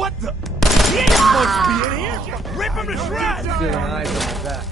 What the? He ain't supposed to be in here! Rip him to shreds! Feeling eyes on my back.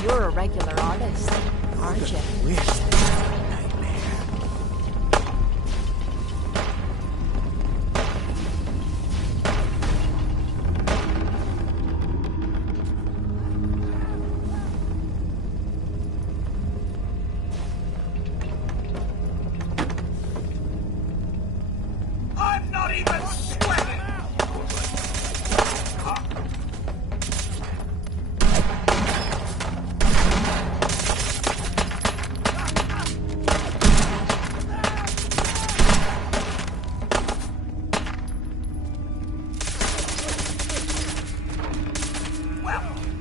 You're a regular artist, aren't you? I'm not even sweating!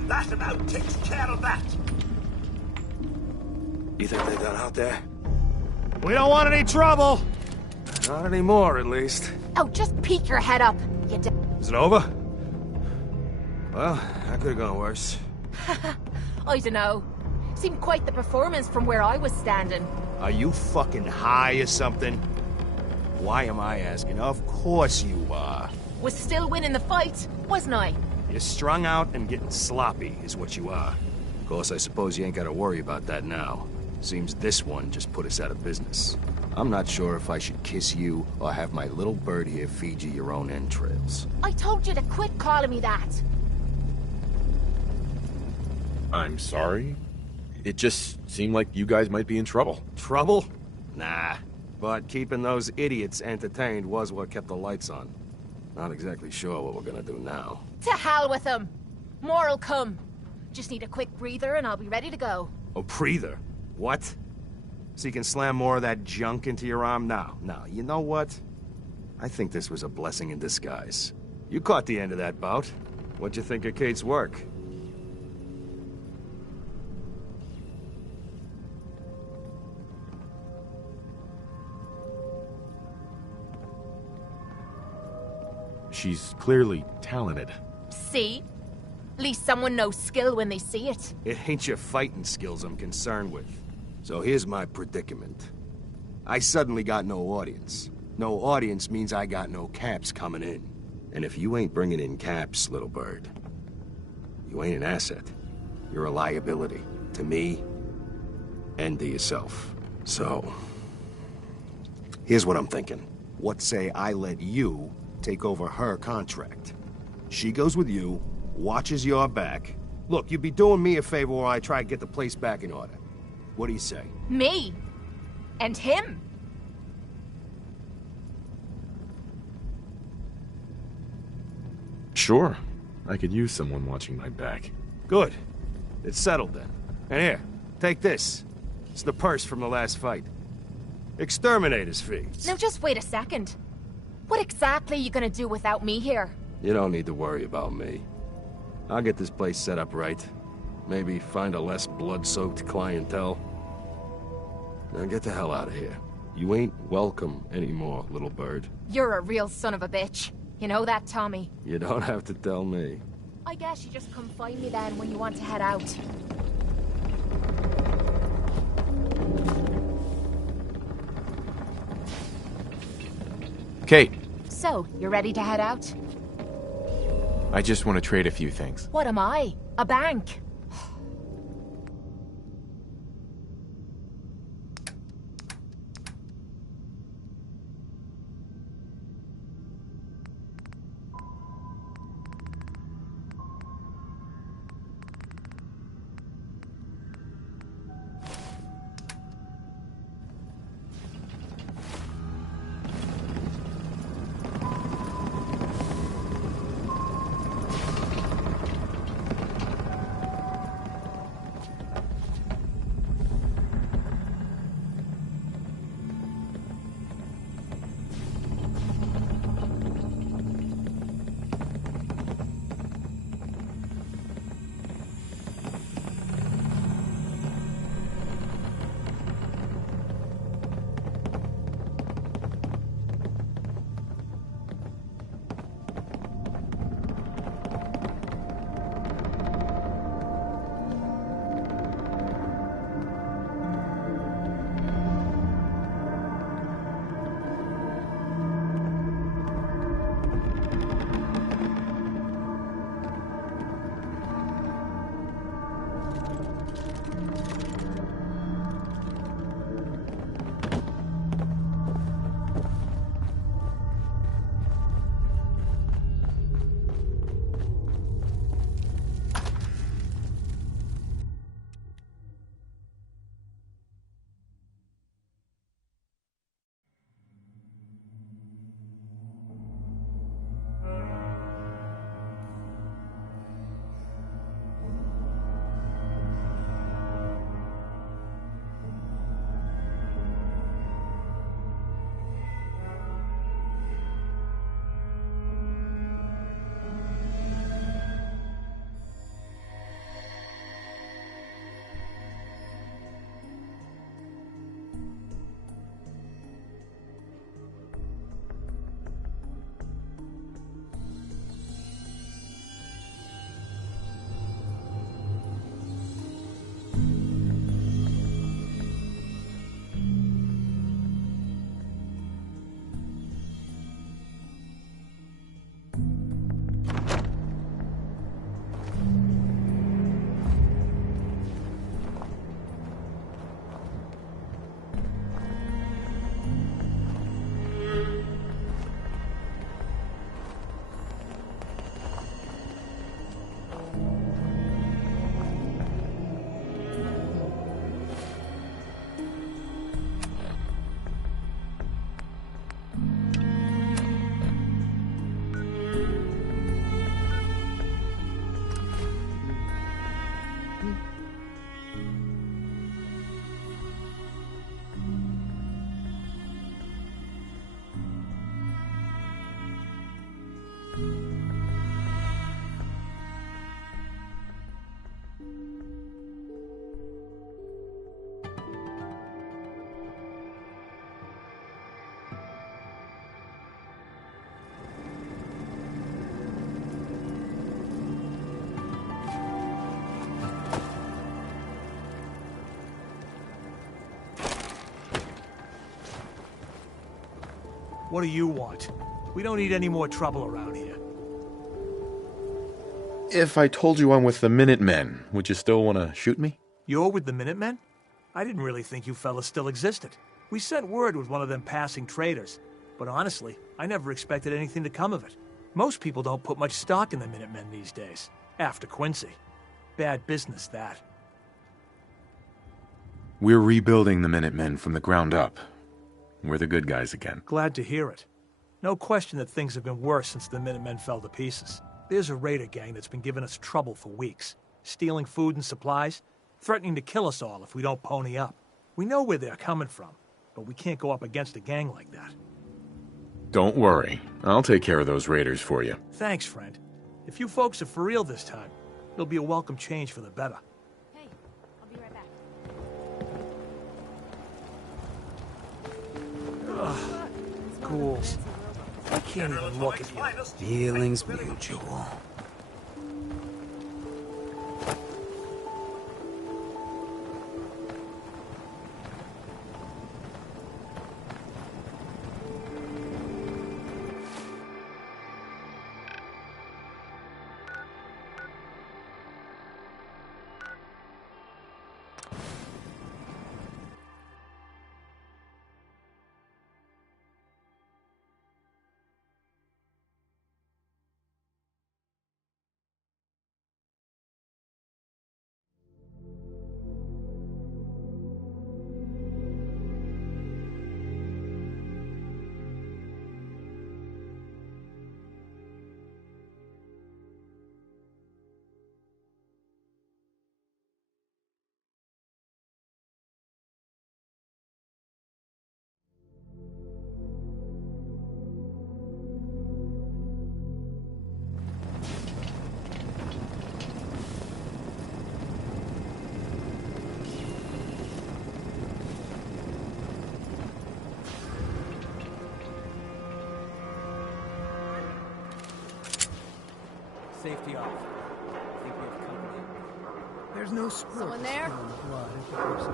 That about takes care of that. You think they're done out there? We don't want any trouble. Not anymore, at least. Oh, just peek your head up, you Is it over? Well, that could have gone worse. I dunno. Seemed quite the performance from where I was standing. Are you fucking high or something? Why am I asking? Of course you are. Was still winning the fight, wasn't I? You're strung out and getting sloppy, is what you are. Of course, I suppose you ain't gotta worry about that now. Seems this one just put us out of business. I'm not sure if I should kiss you or have my little bird here feed you your own entrails. I told you to quit calling me that. I'm sorry. It just seemed like you guys might be in trouble. Trouble? Nah. But keeping those idiots entertained was what kept the lights on. Not exactly sure what we're gonna do now. To hell with them. More'll come. Just need a quick breather and I'll be ready to go. A breather? What? So you can slam more of that junk into your arm? No, you know what? I think this was a blessing in disguise. You caught the end of that bout. What'd you think of Kate's work? She's clearly talented. See? At least someone knows skill when they see it. It ain't your fighting skills I'm concerned with. So here's my predicament. I suddenly got no audience. No audience means I got no caps coming in. And if you ain't bringing in caps, little bird, you ain't an asset. You're a liability to me and to yourself. So, here's what I'm thinking. What say I let you take over her contract? She goes with you, watches your back. Look, you'd be doing me a favor while I try to get the place back in order. What do you say? Me? And him? Sure. I could use someone watching my back. Good. It's settled then. And here, take this. It's the purse from the last fight. Exterminator's fee. Now just wait a second. What exactly are you gonna do without me here? You don't need to worry about me. I'll get this place set up right. Maybe find a less blood-soaked clientele. Now get the hell out of here. You ain't welcome anymore, little bird. You're a real son of a bitch. You know that, Tommy? You don't have to tell me. I guess you just come find me then when you want to head out. Kate, So, you ready to head out? I just want to trade a few things. What am I? A bank? What do you want? We don't need any more trouble around here. If I told you I'm with the Minutemen, would you still want to shoot me? You're with the Minutemen? I didn't really think you fellas still existed. We sent word with one of them passing traders. But honestly, I never expected anything to come of it. Most people don't put much stock in the Minutemen these days. After Quincy. Bad business, that. We're rebuilding the Minutemen from the ground up. We're the good guys again. Glad to hear it. No question that things have been worse since the Minutemen fell to pieces. There's a raider gang that's been giving us trouble for weeks. Stealing food and supplies, threatening to kill us all if we don't pony up. We know where they're coming from, but we can't go up against a gang like that. Don't worry. I'll take care of those raiders for you. Thanks, friend. If you folks are for real this time, it'll be a welcome change for the better. Hey, I'll be right back. Ugh, ghouls. I can't even look at you. Feelings mutual. Safety off. I think we have company. There's no squirt. Someone there? Blood if the person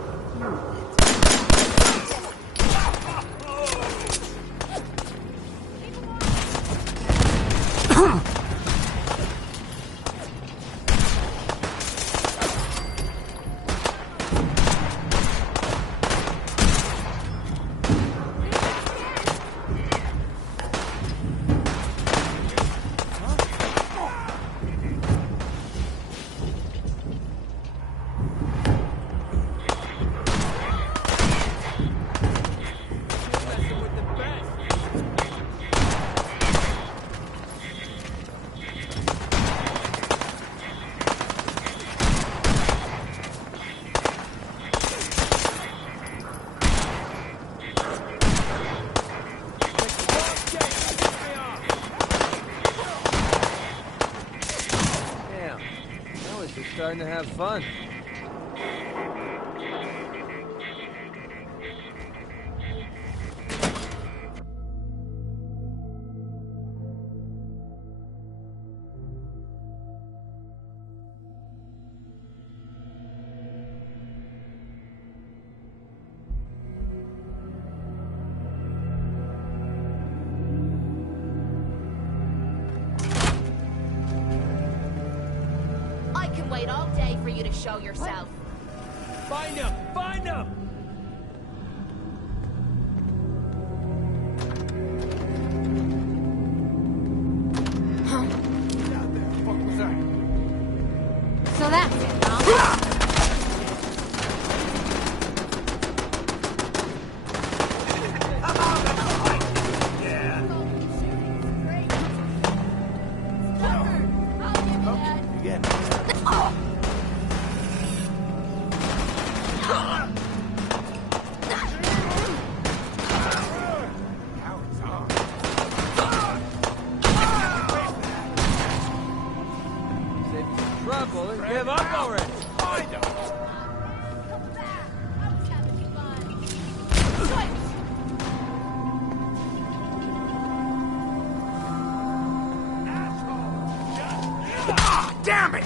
starting to have fun. I can wait all day for you to show yourself. Find him! Find him! So that's it, huh? Give up already! Damn it!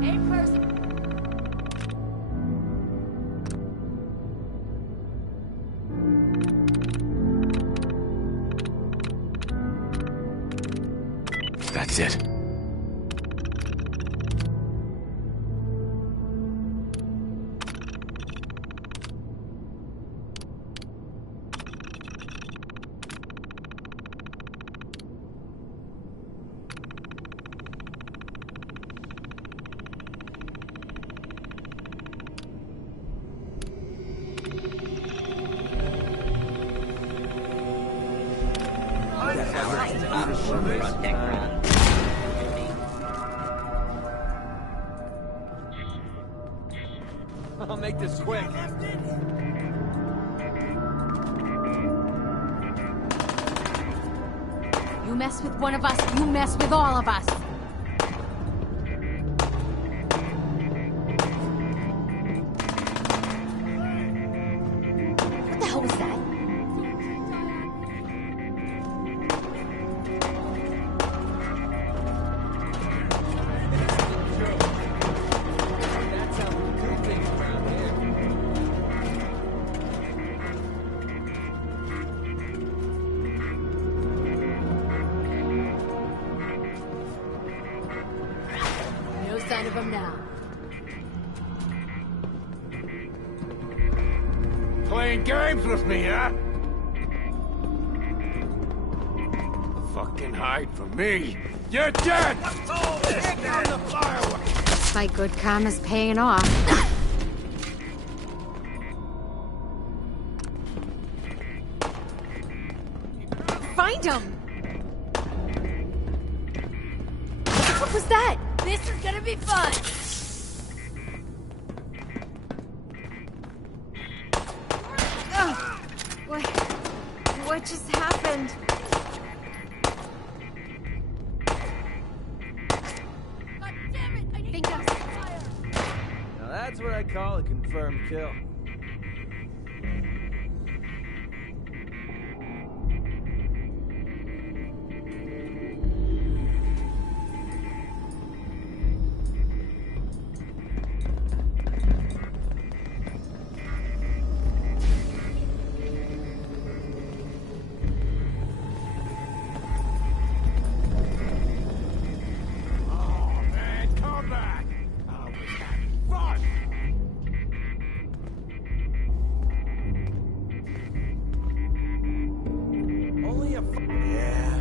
Hey, person. That's it. I'll make this quick. You mess with one of us, you mess with all of us. What the hell was that? That's how we do things around here. No sign of him now. Playing games with me, huh? Fucking hide from me. You're dead! Here come the fireworks! My good karma's paying off. Find him! What was that? This is gonna be fun! What just happened? God damn it! I need fire! Now that's what I call a confirmed kill. Oh, man, come back! I was having fun! Only a Yeah.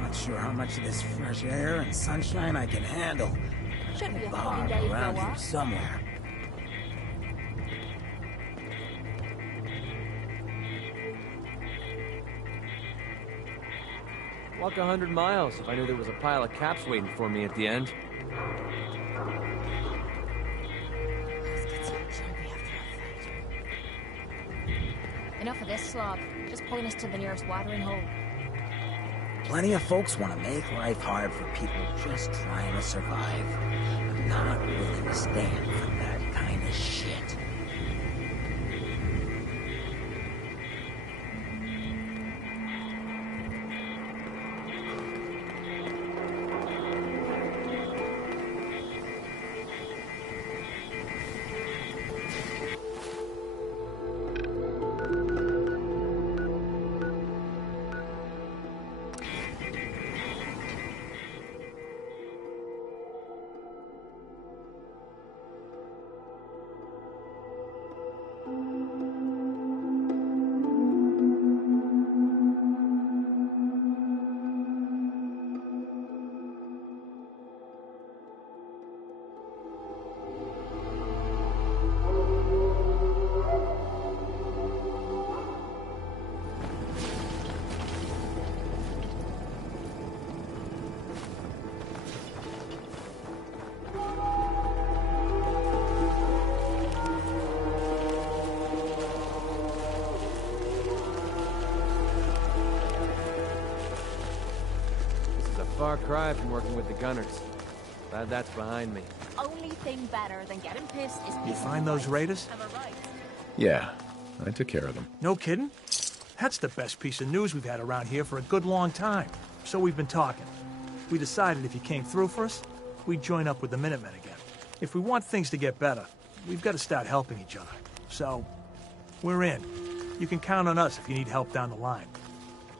Not sure how much of this fresh air and sunshine I can handle. Should be a Bar fun day around for a here walk. somewhere. walk 100 miles if I knew there was a pile of caps waiting for me at the end. Enough of this slog. Just point us to the nearest watering hole. Plenty of folks want to make life hard for people just trying to survive. I'm not willing to stand for that kind of shit. Far cry from working with the gunners. Glad that's behind me. Only thing better than getting pissed is You find those raiders? Am I right? Yeah, I took care of them. No kidding? That's the best piece of news we've had around here for a good long time. So we've been talking. We decided if you came through for us, we'd join up with the Minutemen again. If we want things to get better, we've got to start helping each other. So, we're in. You can count on us if you need help down the line.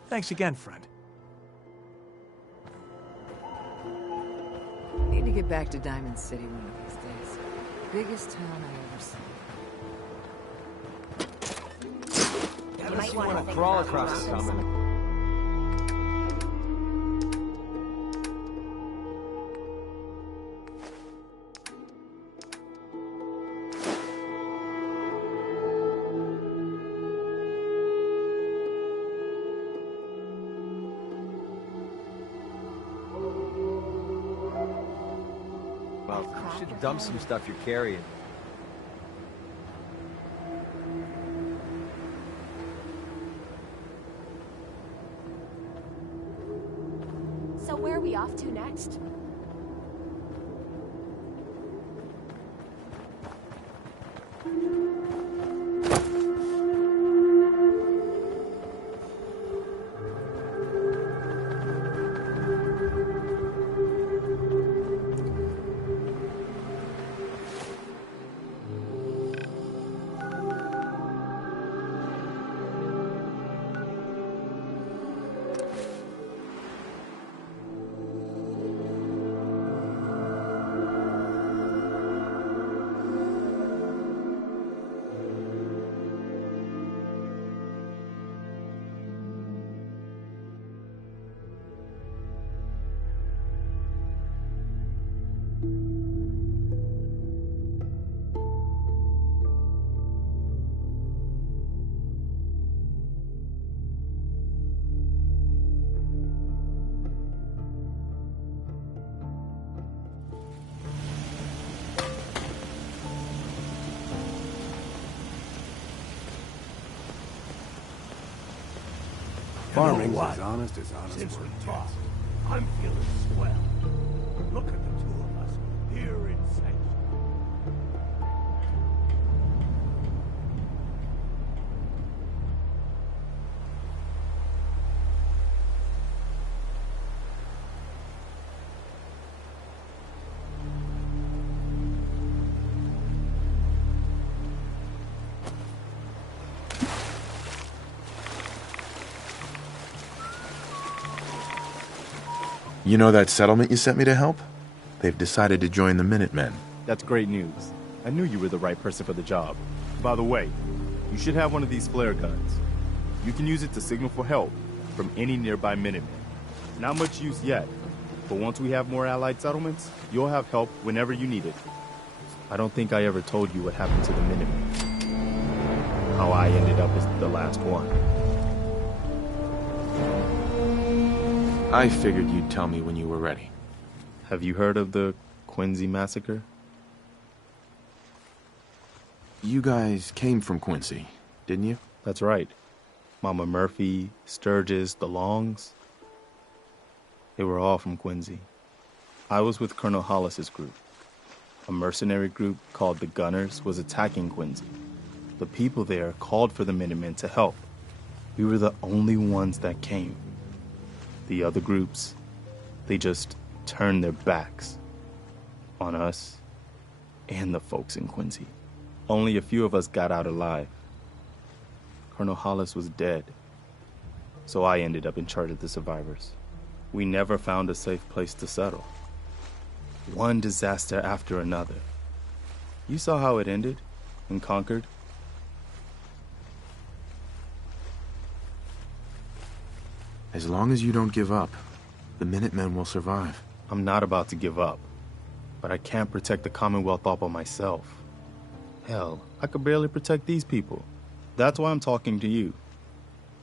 Thanks again, friend. Need to get back to Diamond City one of these days. Biggest town I ever seen. You might want to think Crawl about across the this. summit. Well, you should dump some stuff you're carrying. So where are we off to next? Farming's as honest Since we work talked, gets. I'm feeling swell. Look at the two of us here in section. You know that settlement you sent me to help? They've decided to join the Minutemen. That's great news. I knew you were the right person for the job. By the way, you should have one of these flare guns. You can use it to signal for help from any nearby Minutemen. Not much use yet, but once we have more allied settlements, you'll have help whenever you need it. I don't think I ever told you what happened to the Minutemen. How I ended up as the last one. I figured you'd tell me when you were ready. Have you heard of the Quincy massacre? You guys came from Quincy, didn't you? That's right. Mama Murphy, Sturgis, the Longs. They were all from Quincy. I was with Colonel Hollis's group. A mercenary group called the Gunners was attacking Quincy. The people there called for the Minutemen to help. We were the only ones that came. The other groups, they just turned their backs on us and the folks in Quincy. Only a few of us got out alive. Colonel Hollis was dead, so I ended up in charge of the survivors. We never found a safe place to settle. One disaster after another. You saw how it ended in Concord. As long as you don't give up, the Minutemen will survive. I'm not about to give up, but I can't protect the Commonwealth all by myself. Hell, I could barely protect these people. That's why I'm talking to you.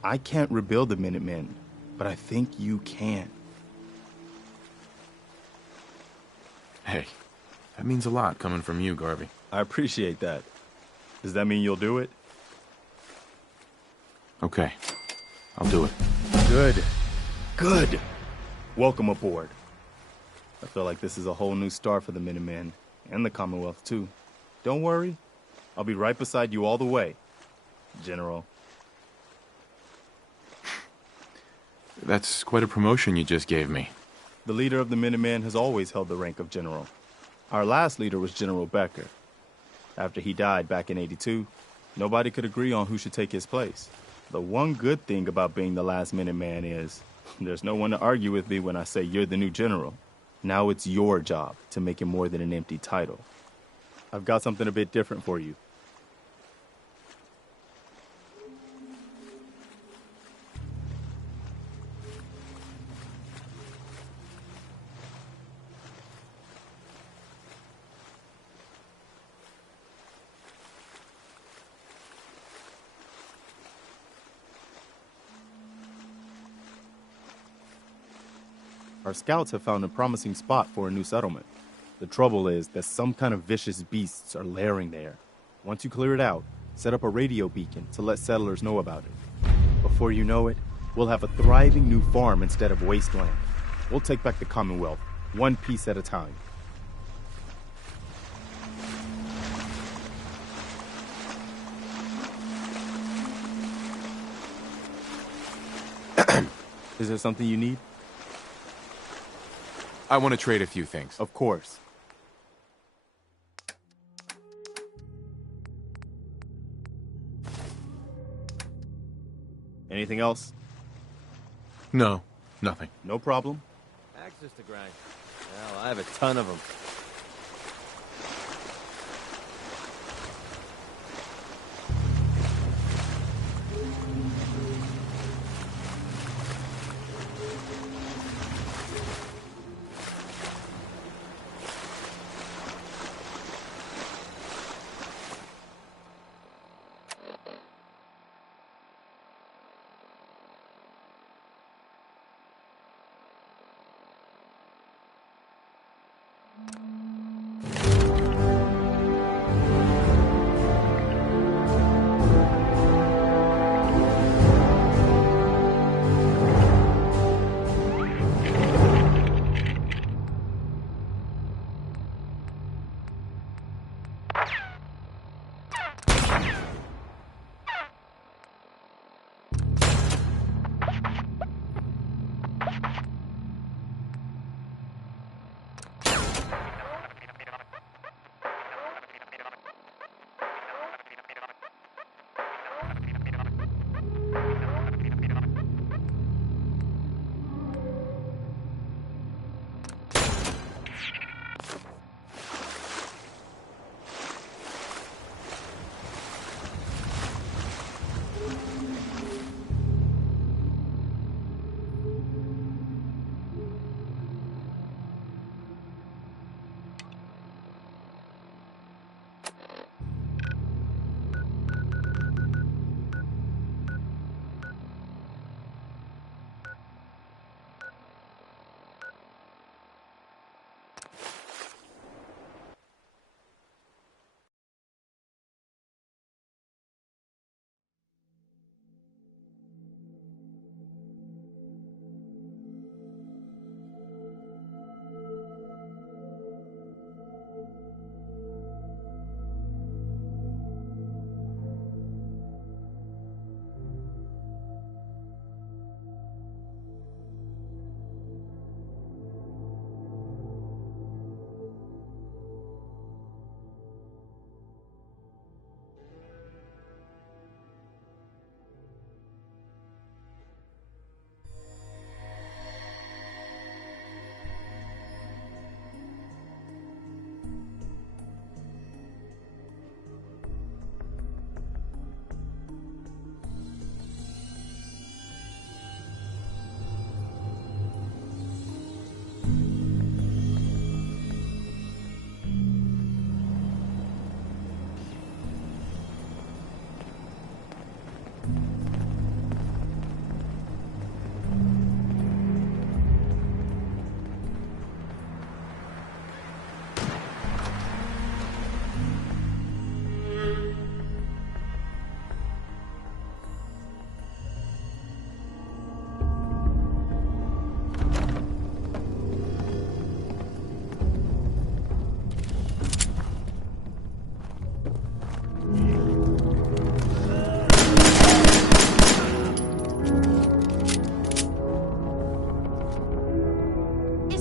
I can't rebuild the Minutemen, but I think you can. Hey, that means a lot coming from you, Garvey. I appreciate that. Does that mean you'll do it? Okay, I'll do it. Good. Good. Welcome aboard. I feel like this is a whole new start for the Minutemen, and the Commonwealth, too. Don't worry. I'll be right beside you all the way, General. That's quite a promotion you just gave me. The leader of the Minutemen has always held the rank of General. Our last leader was General Becker. After he died back in '82, nobody could agree on who should take his place. The one good thing about being the last Minuteman is there's no one to argue with me when I say you're the new general. Now it's your job to make it more than an empty title. I've got something a bit different for you. Our scouts have found a promising spot for a new settlement. The trouble is that some kind of vicious beasts are lairing there. Once you clear it out, set up a radio beacon to let settlers know about it. Before you know it, we'll have a thriving new farm instead of wasteland. We'll take back the Commonwealth, one piece at a time. Is there something you need? I want to trade a few things. Of course. Anything else? No, nothing. No problem. Axes to grind. Well, I have a ton of them.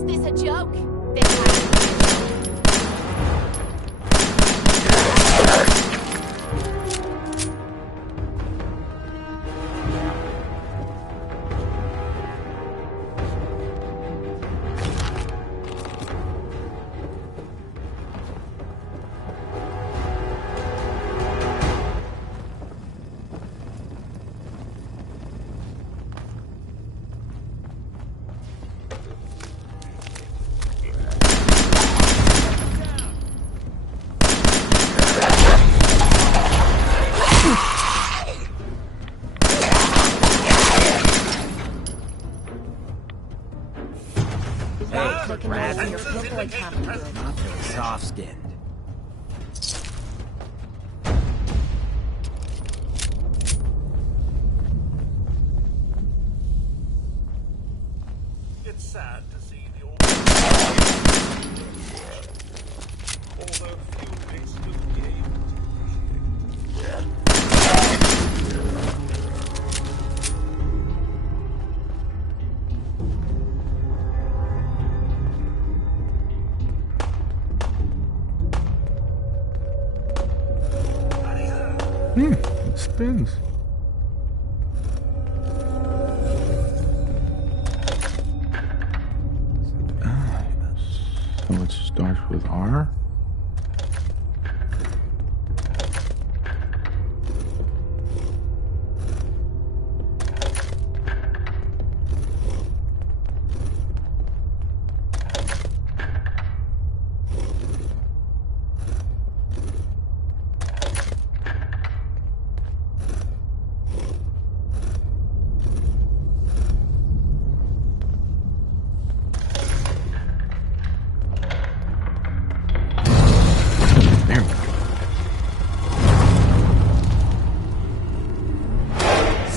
Is this a joke? Not very soft-skinned. It's sad to see the old... Although few may still be able to appreciate it. It spins. So it starts with R?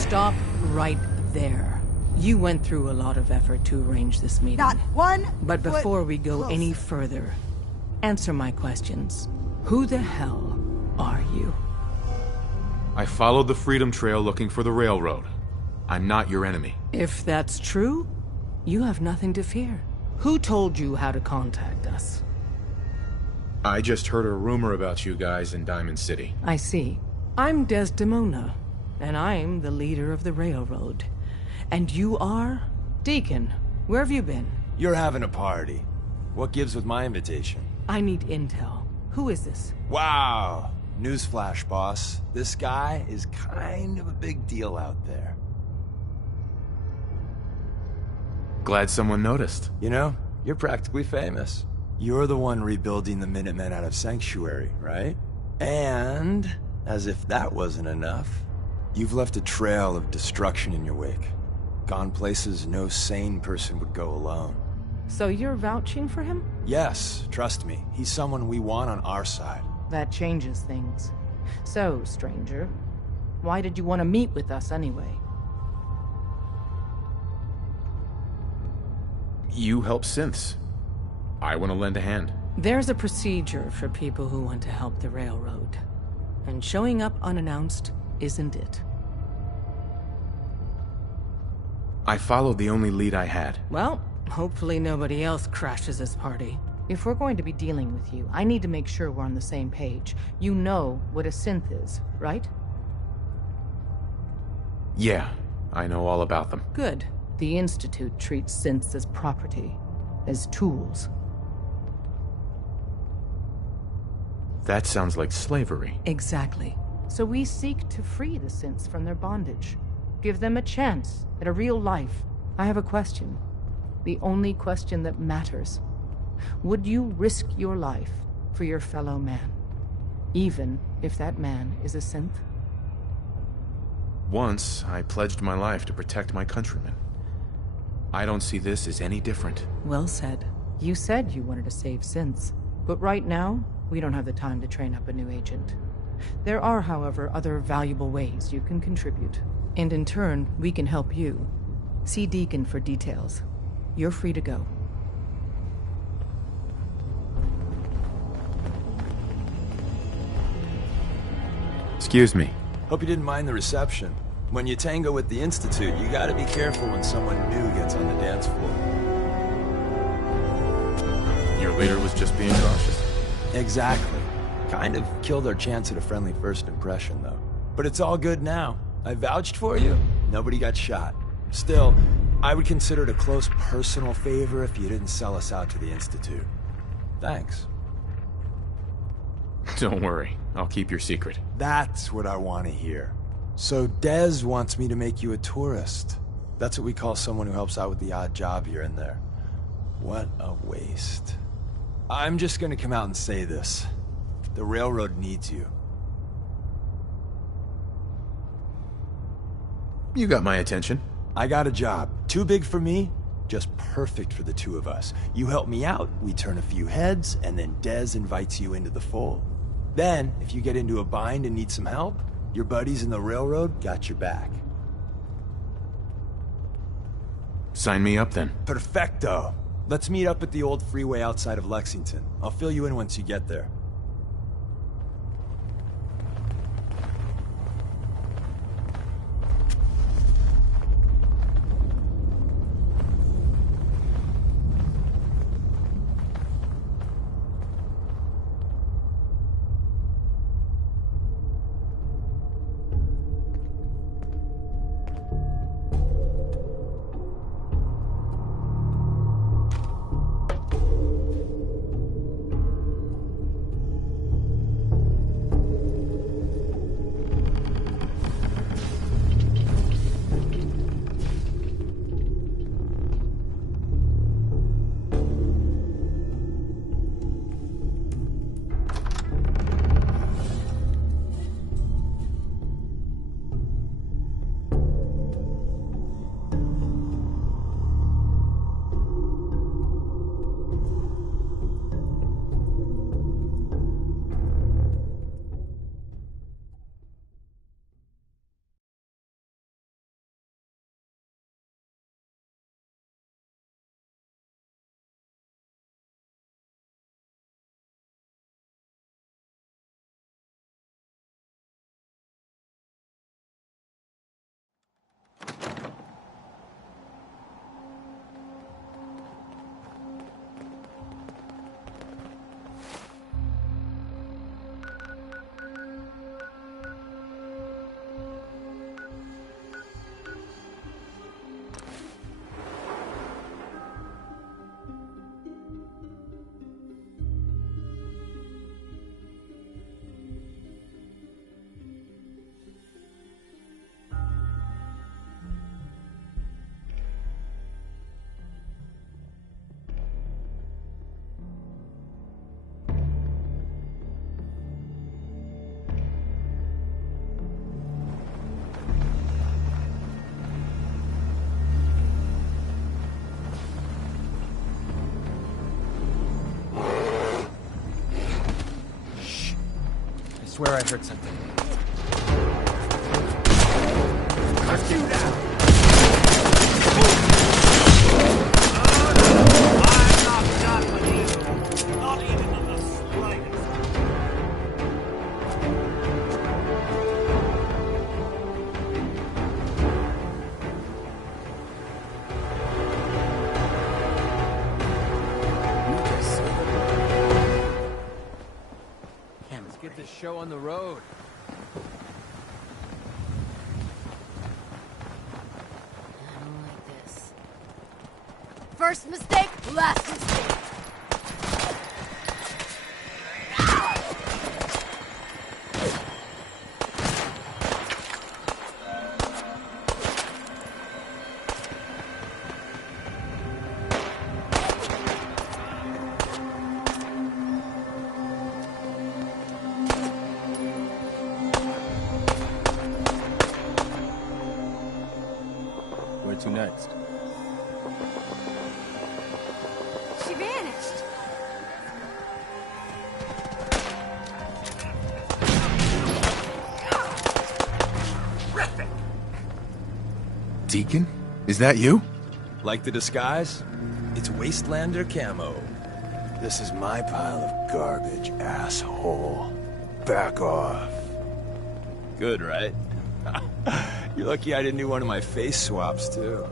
Stop right there. You went through a lot of effort to arrange this meeting. Not one But before we go closer. any further, answer my questions. Who the hell are you? I followed the Freedom Trail looking for the railroad. I'm not your enemy. If that's true, you have nothing to fear. Who told you how to contact us? I just heard a rumor about you guys in Diamond City. I see. I'm Desdemona, and I'm the leader of the railroad. And you are? Deacon, where have you been? You're having a party. What gives with my invitation? I need intel. Who is this? Wow! Newsflash, boss. This guy is kind of a big deal out there. Glad someone noticed. You know, you're practically famous. You're the one rebuilding the Minutemen out of Sanctuary, right? And, as if that wasn't enough, you've left a trail of destruction in your wake. Gone places no sane person would go alone. So you're vouching for him? Yes, trust me. He's someone we want on our side. That changes things. So, stranger, why did you want to meet with us anyway? You help synths. I want to lend a hand. There's a procedure for people who want to help the railroad. And showing up unannounced isn't it. I followed the only lead I had. Well, hopefully nobody else crashes this party. If we're going to be dealing with you, I need to make sure we're on the same page. You know what a synth is, right? Yeah, I know all about them. Good. The Institute treats synths as property, as tools. That sounds like slavery. Exactly. So we seek to free the synths from their bondage. Give them a chance at a real life. I have a question. The only question that matters. Would you risk your life for your fellow man? Even if that man is a synth? Once, I pledged my life to protect my countrymen. I don't see this as any different. Well said. You said you wanted to save synths. But right now, we don't have the time to train up a new agent. There are, however, other valuable ways you can contribute. And in turn, we can help you. See Deacon for details. You're free to go. Excuse me. Hope you didn't mind the reception. When you tango with the Institute, you gotta be careful when someone new gets on the dance floor. Leader was just being cautious. Exactly. Kind of killed our chance at a friendly first impression, though. But it's all good now. I vouched for you. Nobody got shot. Still, I would consider it a close personal favor if you didn't sell us out to the Institute. Thanks. Don't worry, I'll keep your secret. That's what I want to hear. So Dez wants me to make you a tourist. That's what we call someone who helps out with the odd job here and there. What a waste. I'm just gonna come out and say this. The railroad needs you. You got my attention. I got a job. Too big for me, just perfect for the two of us. You help me out, we turn a few heads, and then Dez invites you into the fold. Then, if you get into a bind and need some help, your buddies in the railroad got your back. Sign me up then. Perfecto. Let's meet up at the old freeway outside of Lexington. I'll fill you in once you get there. I swear I heard something. Cut you down! I'm not done with you. Not even in the slightest. Let's get this show on the road. I don't like this. First mistake, last mistake. Where to next? She vanished. Deacon? Is that you? Like the disguise? It's Wastelander camo. This is my pile of garbage, asshole. Back off. Good, right? You're lucky I didn't do one of my face swaps, too.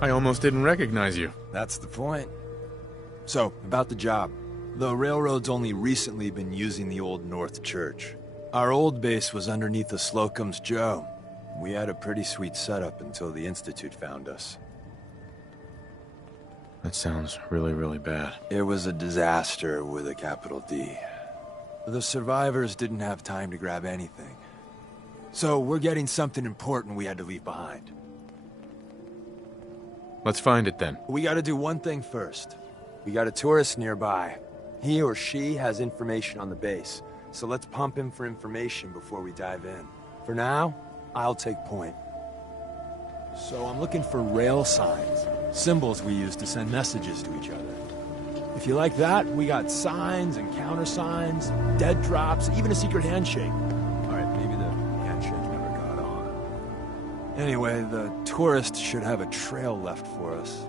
I almost didn't recognize you. That's the point. So, about the job. The railroad's only recently been using the Old North Church. Our old base was underneath the Slocum's Joe. We had a pretty sweet setup until the Institute found us. That sounds really, really bad. It was a disaster with a capital D. The survivors didn't have time to grab anything. So we're getting something important we had to leave behind. Let's find it then. We gotta do one thing first. We got a tourist nearby. He or she has information on the base, so let's pump him for information before we dive in. For now, I'll take point. So I'm looking for rail signs, symbols we use to send messages to each other. If you like that, we got signs and countersigns, dead drops, even a secret handshake. Alright, maybe the handshake never got on. Anyway, the tourist should have a trail left for us.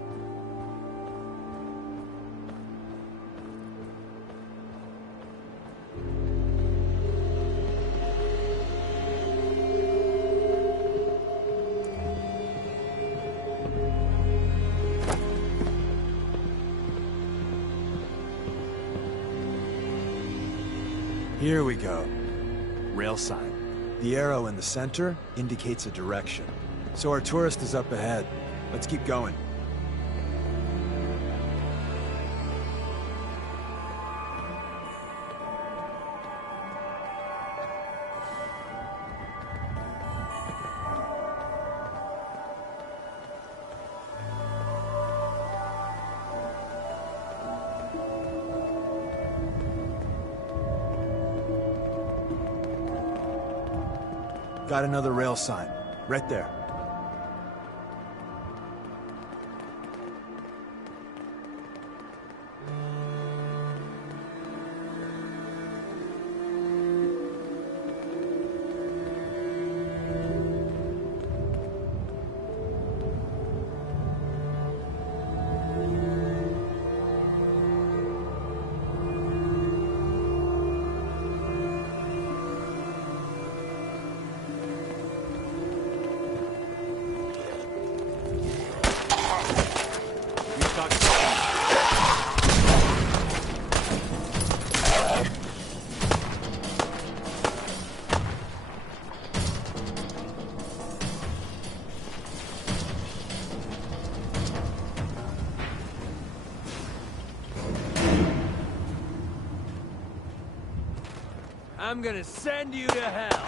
Here we go. Rail sign. The arrow in the center indicates a direction. So our tourist is up ahead. Let's keep going. Got another rail sign. Right there. I'm gonna send you to hell.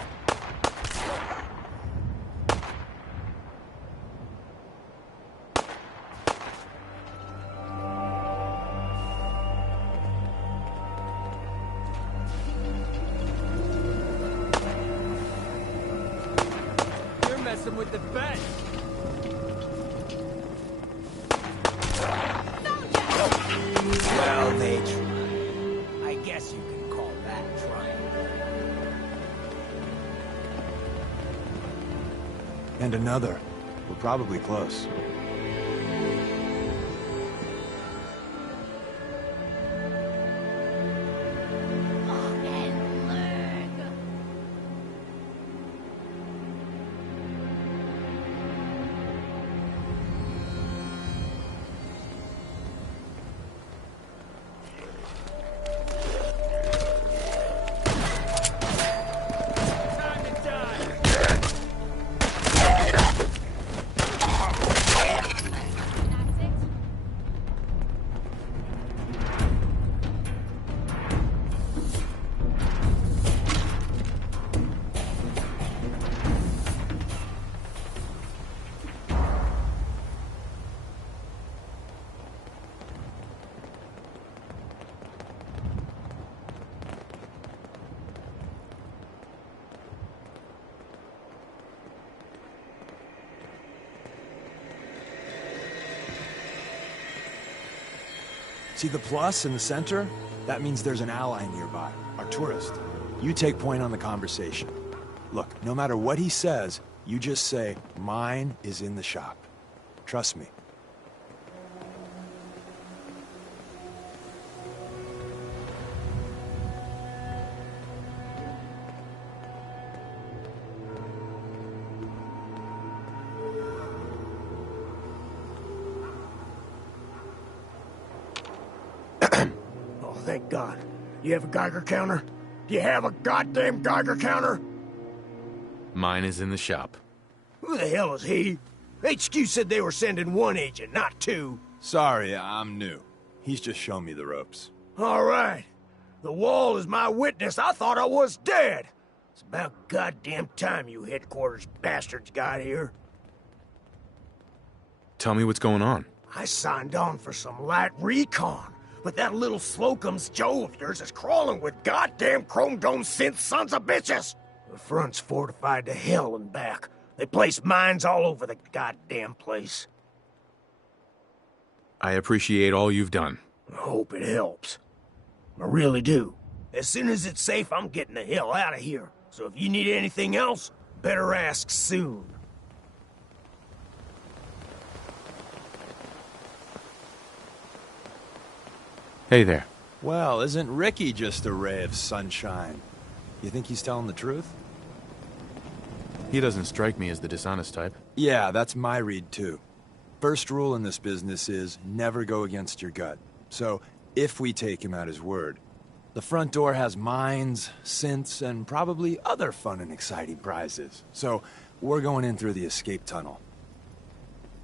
You're messing with the best. Well, they tried. I guess you can call that trying. And another. We're probably close. See the plus in the center? That means there's an ally nearby, our tourist. You take point on the conversation. Look, no matter what he says, you just say, "Mine is in the shop." Trust me. thank God. You have a Geiger counter? Do you have a goddamn Geiger counter? Mine is in the shop. Who the hell is he? HQ said they were sending one agent, not two. Sorry, I'm new. He's just shown me the ropes. All right. The wall is my witness. I thought I was dead. It's about goddamn time you headquarters bastards got here. Tell me what's going on. I signed on for some light recon, but that little Slocum's Joe of yours is crawling with goddamn chrome dome synth sons of bitches. The front's fortified to hell and back. They place mines all over the goddamn place. I appreciate all you've done. I hope it helps. I really do. As soon as it's safe, I'm getting the hell out of here. So if you need anything else, better ask soon. Hey there. Well, isn't Ricky just a ray of sunshine? You think he's telling the truth? He doesn't strike me as the dishonest type. Yeah, that's my read too. First rule in this business is never go against your gut. So, if we take him at his word, the front door has mines, synths, and probably other fun and exciting prizes. So, we're going in through the escape tunnel.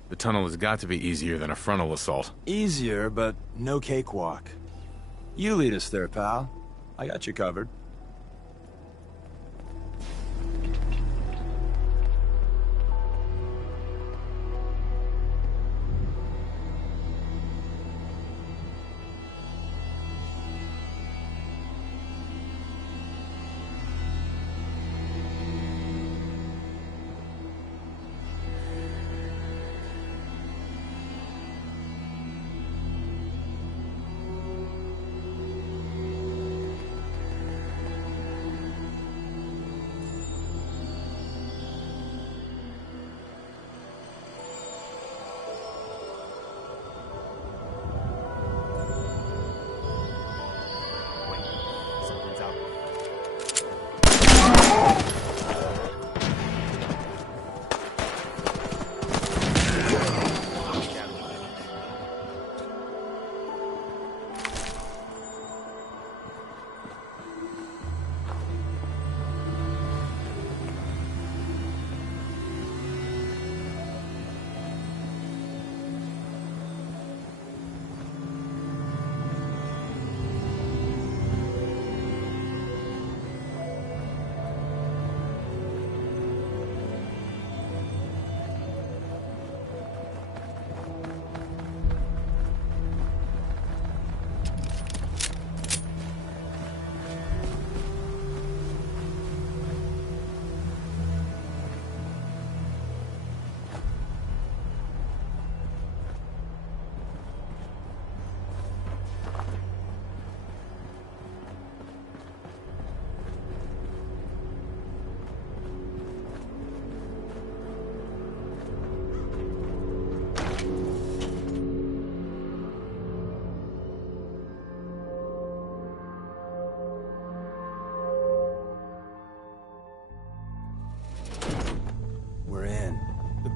The tunnel has got to be easier than a frontal assault. Easier, but no cakewalk. You lead us there, pal. I got you covered.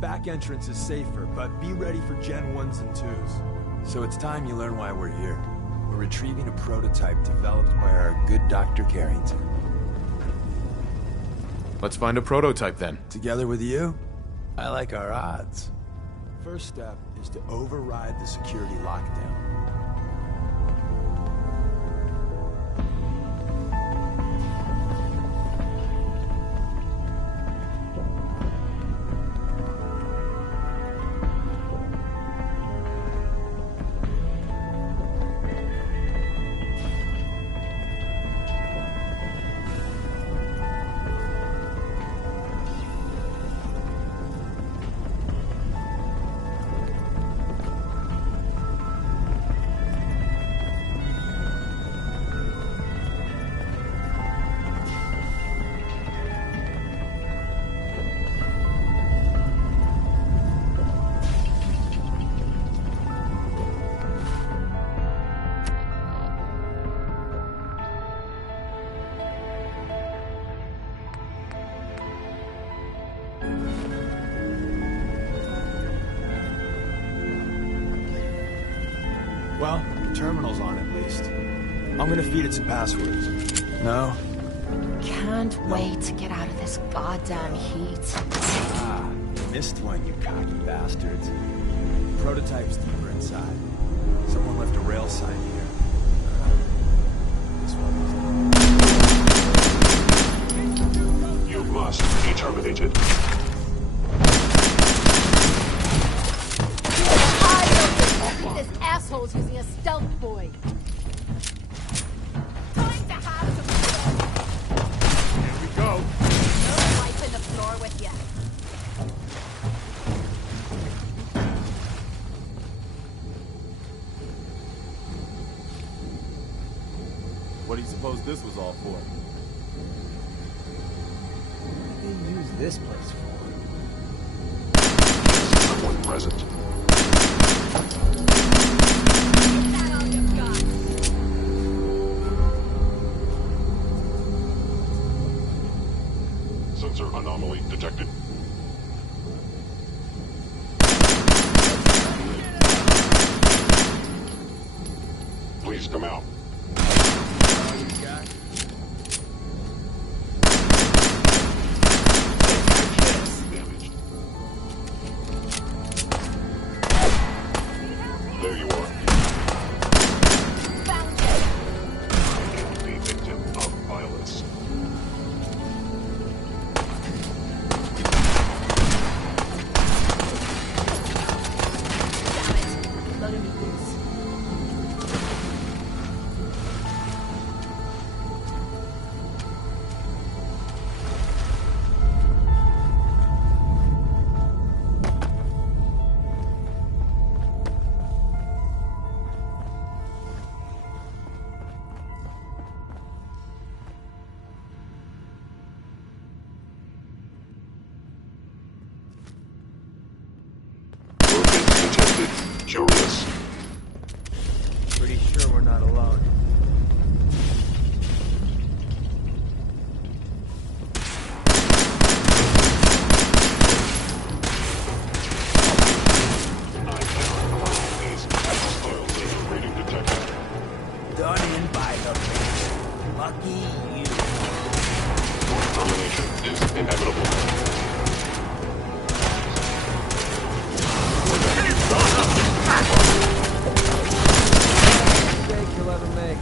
Back entrance is safer, but be ready for Gen 1s and 2s. So it's time you learn why we're here. We're retrieving a prototype developed by our good Dr. Carrington. Let's find a prototype then. Together with you? I like our odds. First step is to override the security lockdown. Well, the terminal's on at least. I'm gonna feed it some passwords. No? Can't wait to get out of this goddamn heat. Ah, missed one, you cocky bastards. Prototype's deeper inside. Someone left a rail sign here. This one was... You must be terminated. This asshole's using a stealth boy. Time to have some fun. Here we go. No wiping the floor with you. What do you suppose this was all for? What do they use this place for? Someone present. Sensor anomaly detected. Please come out. Damaged. There you are. Found you. I am the victim of violence. Damn it. Loading me loose. Movement detected. Curious. Pretty sure we're not alone. I cannot allow these hostile laser rating detected. Done in by the base. Lucky you. Termination is inevitable. Mistake you'll ever make.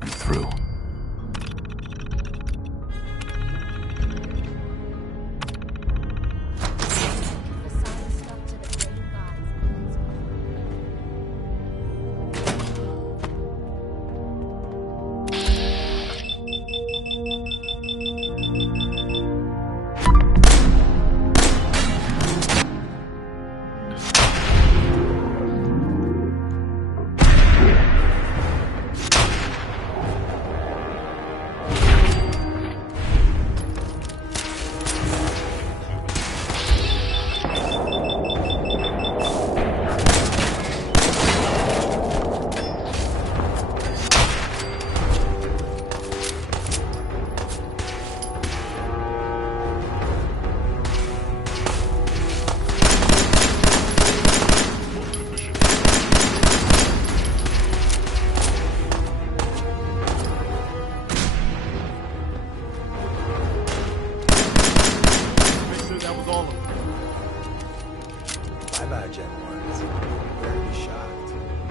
I'm through. The sun stuck to the green gods. Make sure that was all of them. Bye-bye, Gen 1s. Prepare to be shocked.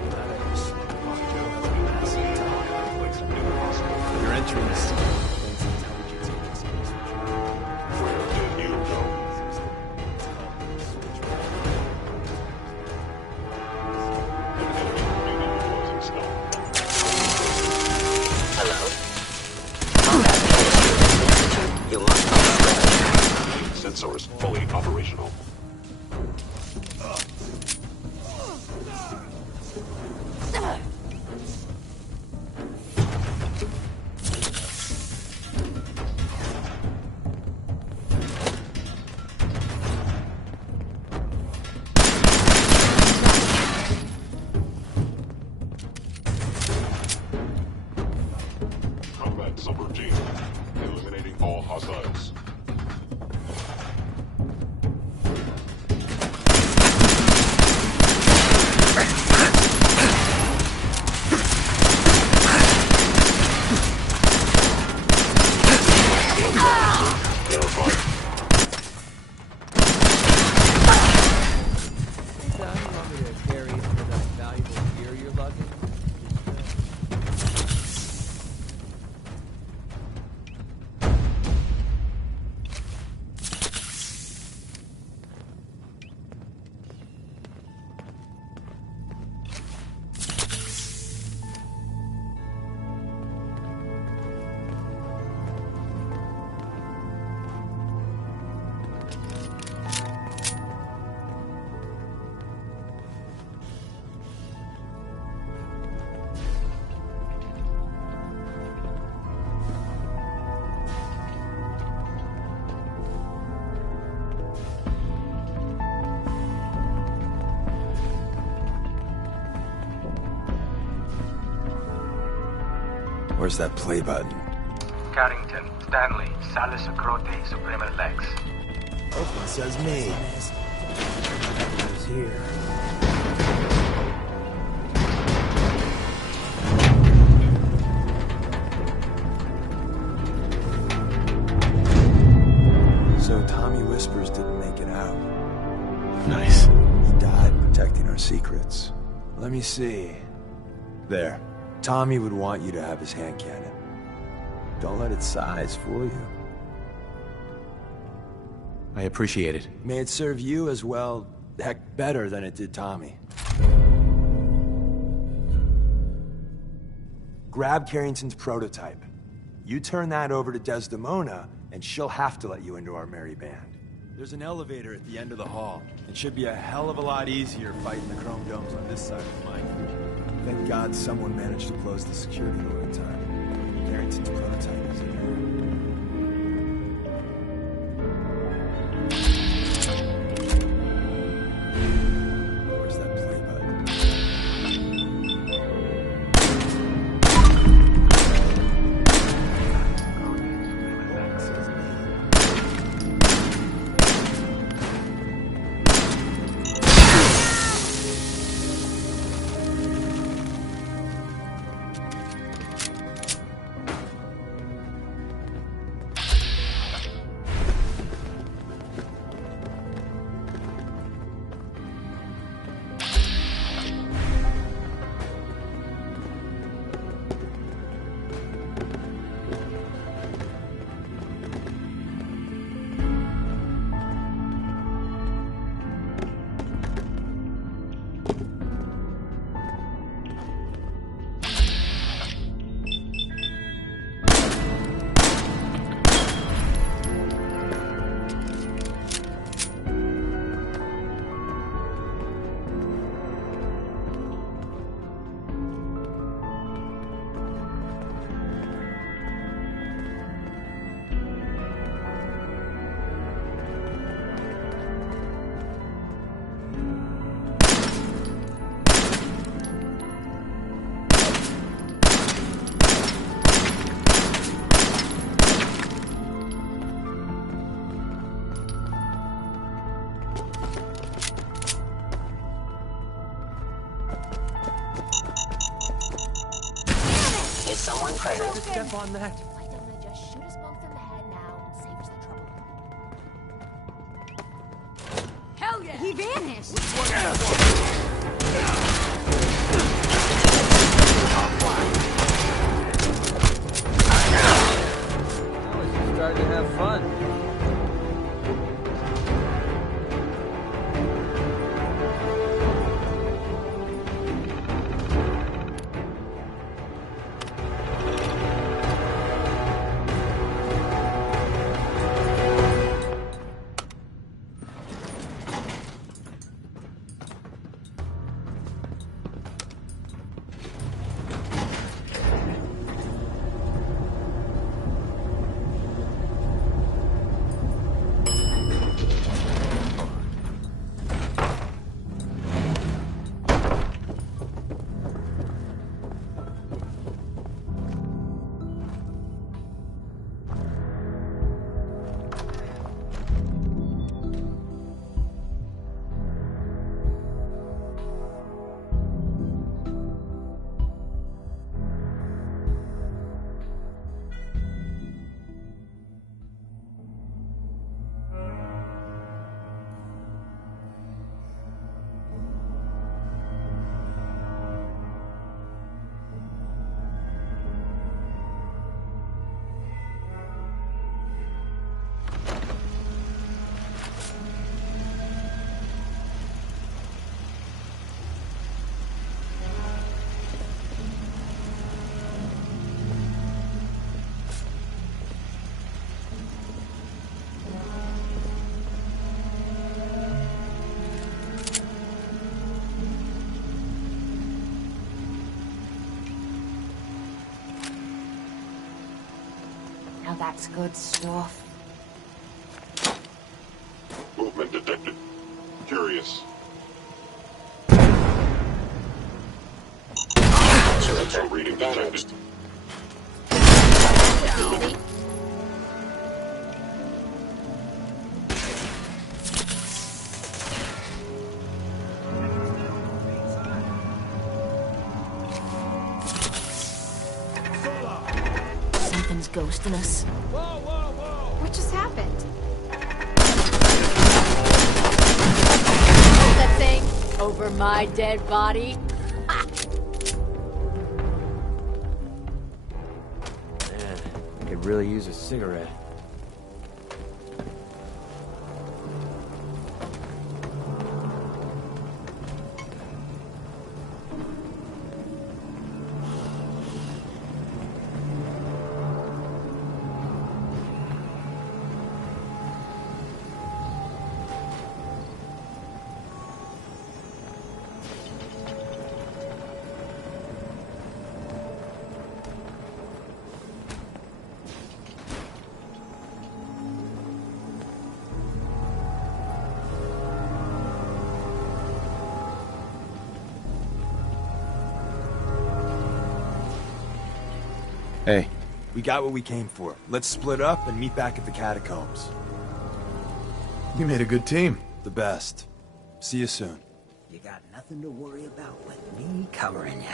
Not every slow mojo has a massive talent. You're entering the sea of defense intelligence agencies. Where did you go? An enemy remaining was installed. Hello? You must Sensors fully operational. Where's that play button? Carrington, Stanley, Salis Acrote, Suprema Lex. Open says me. Who's here? So Tommy Whispers didn't make it out. Nice. He died protecting our secrets. Let me see. There. Tommy would want you to have his hand cannon. Don't let its size fool you. I appreciate it. May it serve you as well, heck, better than it did Tommy. Grab Carrington's prototype. You turn that over to Desdemona, and she'll have to let you into our merry band. There's an elevator at the end of the hall. It should be a hell of a lot easier fighting the chrome domes on this side of the mine. Thank God someone managed to close the security door in time. Carrington's prototype is in here. Where's that play button? Someone crazy. Step on that. Why don't I just shoot us both in the head now and save us the trouble? Hell yeah! He vanished! Now it's just starting to have fun. Now that's good stuff. Movement detected. Curious. Sensor reading detected. ghosting us. What just happened? What's that saying? Over my dead body? Man, I could really use a cigarette. Hey. We got what we came for. Let's split up and meet back at the catacombs. You made a good team. The best. See you soon. You got nothing to worry about with me covering you.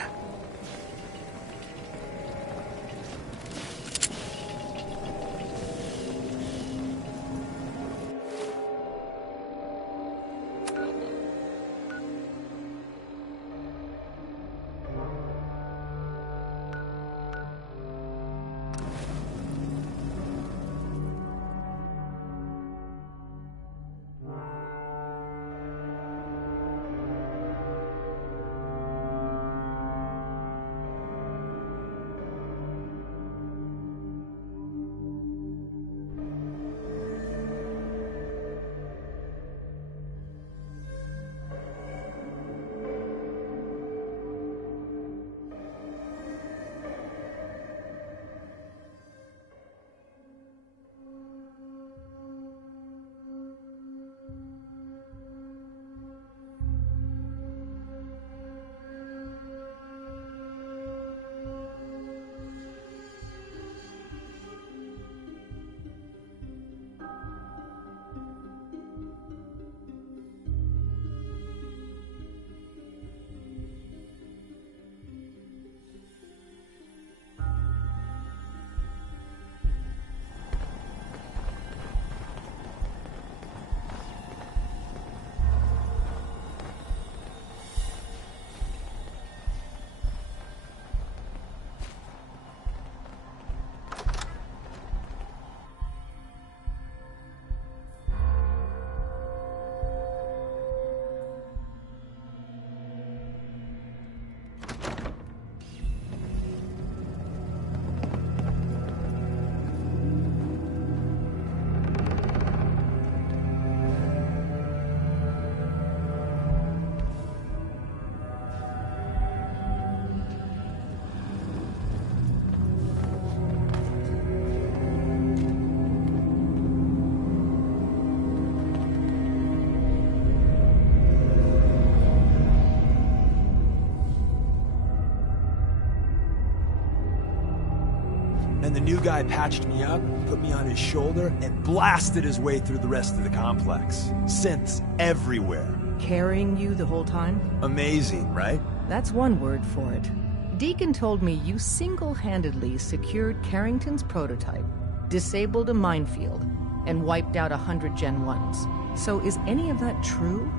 And the new guy patched me up, put me on his shoulder, and blasted his way through the rest of the complex. Synths everywhere. Carrying you the whole time? Amazing, right? That's one word for it. Deacon told me you single-handedly secured Carrington's prototype, disabled a minefield, and wiped out 100 Gen 1s. So is any of that true?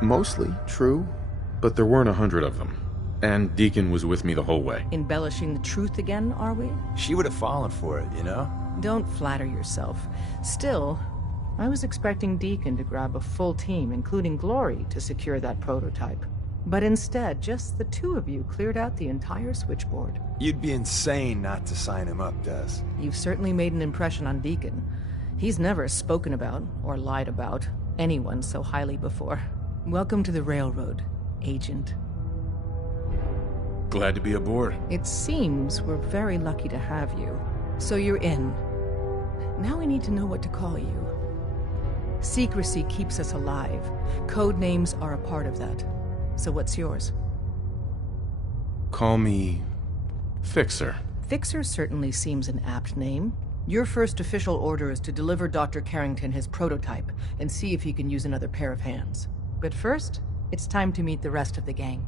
Mostly true, but there weren't 100 of them. And Deacon was with me the whole way. Embellishing the truth again, are we? She would have fallen for it, you know? Don't flatter yourself. Still, I was expecting Deacon to grab a full team, including Glory, to secure that prototype. But instead, just the two of you cleared out the entire switchboard. You'd be insane not to sign him up, Des. You've certainly made an impression on Deacon. He's never spoken about, or lied about, anyone so highly before. Welcome to the Railroad, Agent. Glad to be aboard. It seems we're very lucky to have you. So you're in. Now we need to know what to call you. Secrecy keeps us alive. Code names are a part of that. So what's yours? Call me Fixer. Fixer certainly seems an apt name. Your first official order is to deliver Dr. Carrington his prototype and see if he can use another pair of hands. But first, it's time to meet the rest of the gang.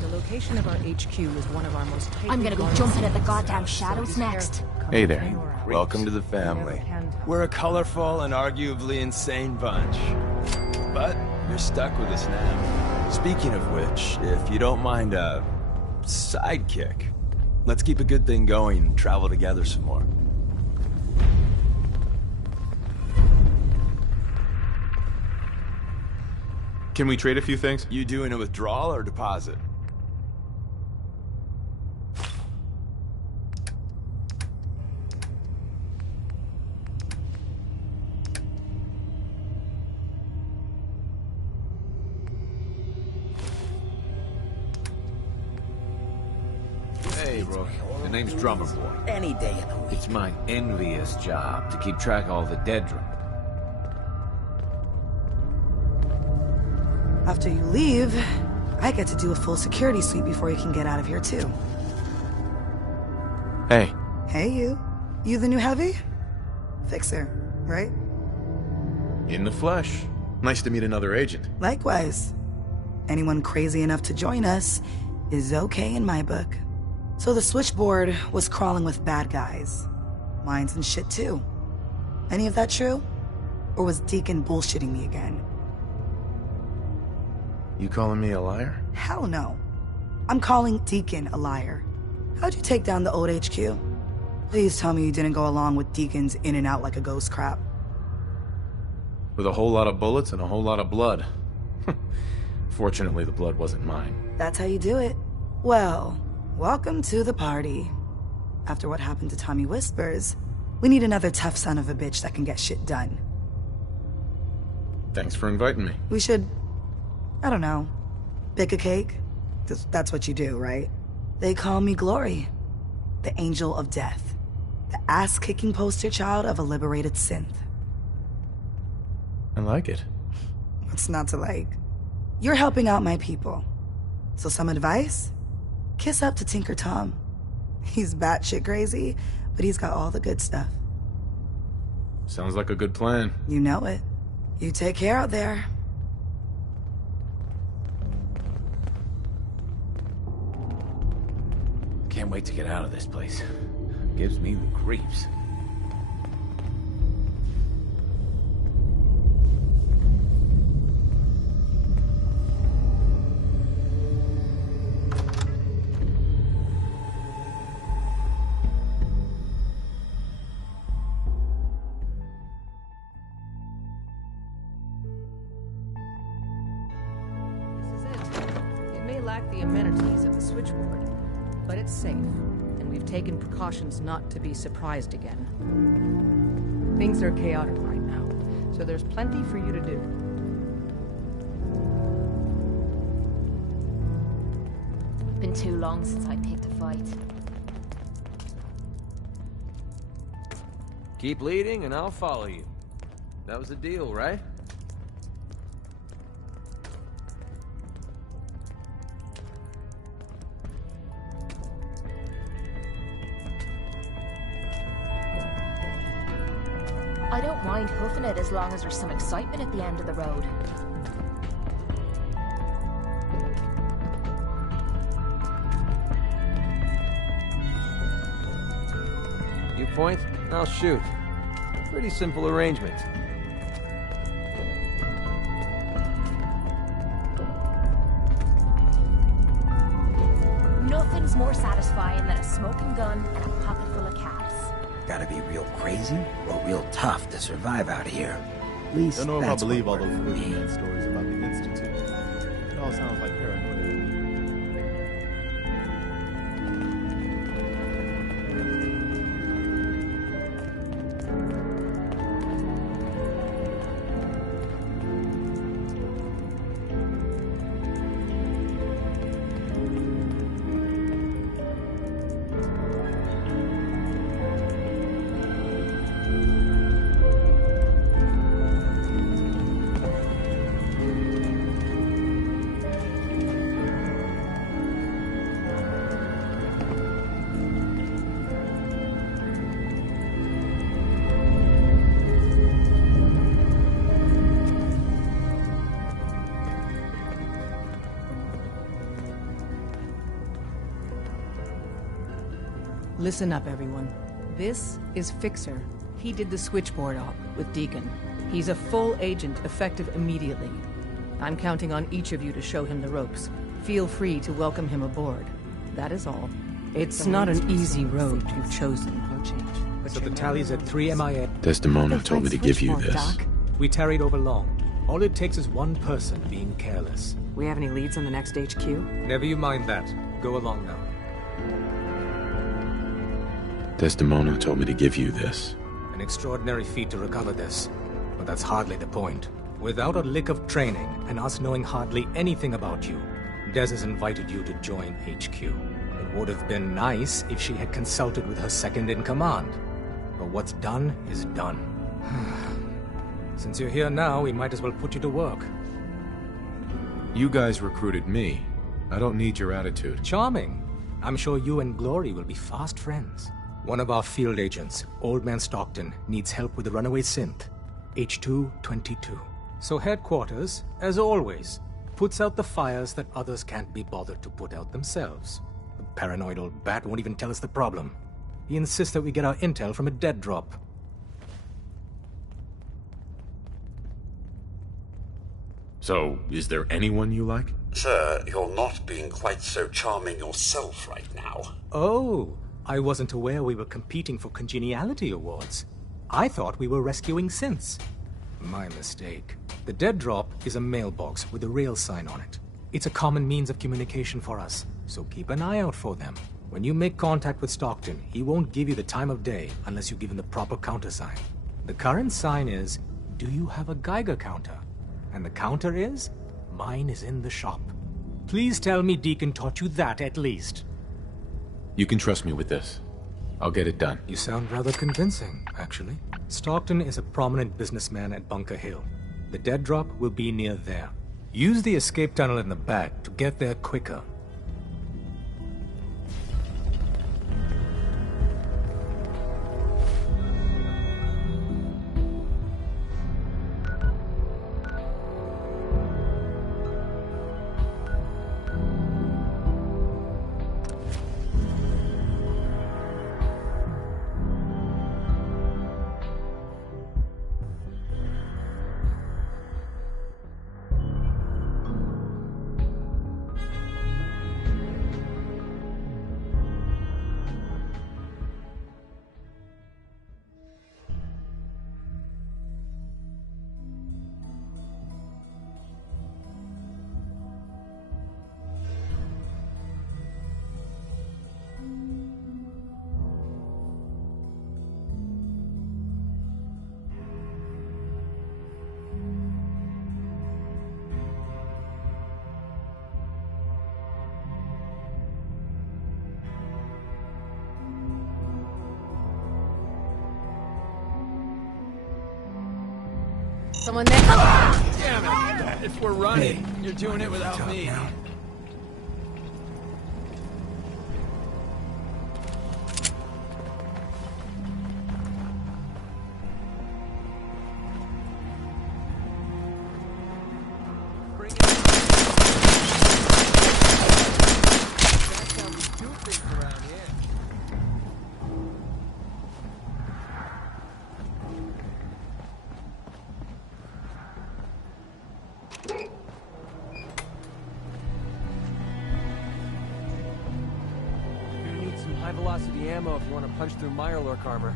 The location of our HQ is one of our most tightly I'm gonna be guarded jumping at the cities, goddamn so shadows be next. careful. Hey there. Welcome to the family. We're a colorful and arguably insane bunch. But you're stuck with us now. Speaking of which, if you don't mind a sidekick, let's keep a good thing going and travel together some more. Can we trade a few things? You doing a withdrawal or deposit? Hey, Rook. The name's Drummer Boy. Any day of the week. It's my envious job to keep track of all the dead drum. After you leave, I get to do a full security sweep before you can get out of here, too. Hey. Hey, you. You the new heavy? Fixer, right? In the flesh. Nice to meet another agent. Likewise. Anyone crazy enough to join us is okay in my book. So the switchboard was crawling with bad guys. Mines and shit, too. Any of that true? Or was Deacon bullshitting me again? You calling me a liar? Hell no. I'm calling Deacon a liar. How'd you take down the old HQ? Please tell me you didn't go along with Deacon's in and out like a ghost crap. With a whole lot of bullets and a whole lot of blood. Fortunately, the blood wasn't mine. That's how you do it. Well, welcome to the party. After what happened to Tommy Whispers, we need another tough son of a bitch that can get shit done. Thanks for inviting me. We should, I don't know, bake a cake? 'Cause that's what you do, right? They call me Glory, the angel of death, the ass-kicking poster child of a liberated synth. I like it. What's not to like? You're helping out my people. So some advice? Kiss up to Tinker Tom. He's batshit crazy, but he's got all the good stuff. Sounds like a good plan. You know it. You take care out there. Can't wait to get out of this place. Gives me the creeps. Lack the amenities of the switchboard, but it's safe, and we've taken precautions not to be surprised again. Things are chaotic right now, so there's plenty for you to do. Been too long since I picked a fight. Keep leading and I'll follow you. That was the deal, right? I don't mind hoofing it as long as there's some excitement at the end of the road. You point, I'll shoot. Pretty simple arrangement. Nothing's more satisfying than a smoking gun and a pocket full of cash. Gotta be real crazy or real tough to survive out here. At least Don't know if I that's believe all what those worked for me. boogeyman stories about the Institute. It all sounds like paranoia to me. Listen up, everyone. This is Fixer. He did the switchboard op with Deacon. He's a full agent, effective immediately. I'm counting on each of you to show him the ropes. Feel free to welcome him aboard. That is all. It's not an easy road you've chosen. So the tally's at 3 MIA. Desdemona told me to give you this. We tarried over long. All it takes is one person being careless. We have any leads on the next HQ? Never you mind that. Go along now. Desdemona told me to give you this. An extraordinary feat to recover this. But that's hardly the point. Without a lick of training, and us knowing hardly anything about you, Des has invited you to join HQ. It would have been nice if she had consulted with her second-in-command. But what's done is done. Since you're here now, we might as well put you to work. You guys recruited me. I don't need your attitude. Charming. I'm sure you and Glory will be fast friends. One of our field agents, Old Man Stockton, needs help with the runaway synth. H222. So headquarters, as always, puts out the fires that others can't be bothered to put out themselves. The paranoid old bat won't even tell us the problem. He insists that we get our intel from a dead drop. So, is there anyone you like? Sir, you're not being quite so charming yourself right now. Oh, I wasn't aware we were competing for congeniality awards. I thought we were rescuing synths. My mistake. The dead drop is a mailbox with a rail sign on it. It's a common means of communication for us, so keep an eye out for them. When you make contact with Stockton, he won't give you the time of day unless you give him the proper countersign. The current sign is, do you have a Geiger counter? And the counter is, mine is in the shop. Please tell me Deacon taught you that at least. You can trust me with this. I'll get it done. You sound rather convincing, actually. Stockton is a prominent businessman at Bunker Hill. The dead drop will be near there. Use the escape tunnel in the back to get there quicker. Someone there. Damn it! If we're running, you're doing it without me. High-velocity ammo if you want to punch through Mirelurk armor.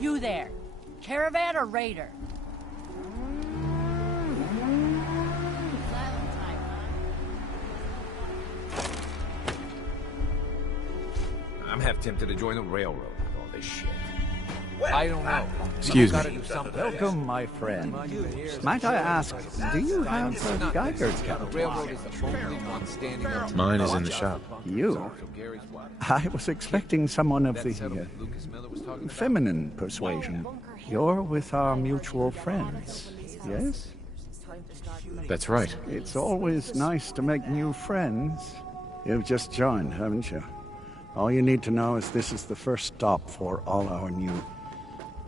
You there. Caravan or Raider? I'm half tempted to join the railroad with all this shit. I don't know. Excuse me. Welcome, my friend. Might I ask, do you have a Geiger's counter? Mine is in the shop. You? I was expecting someone of the feminine persuasion. You're with our mutual friends, yes? That's right. It's always nice to make new friends. You've just joined, haven't you? All you need to know is this is the first stop for all our new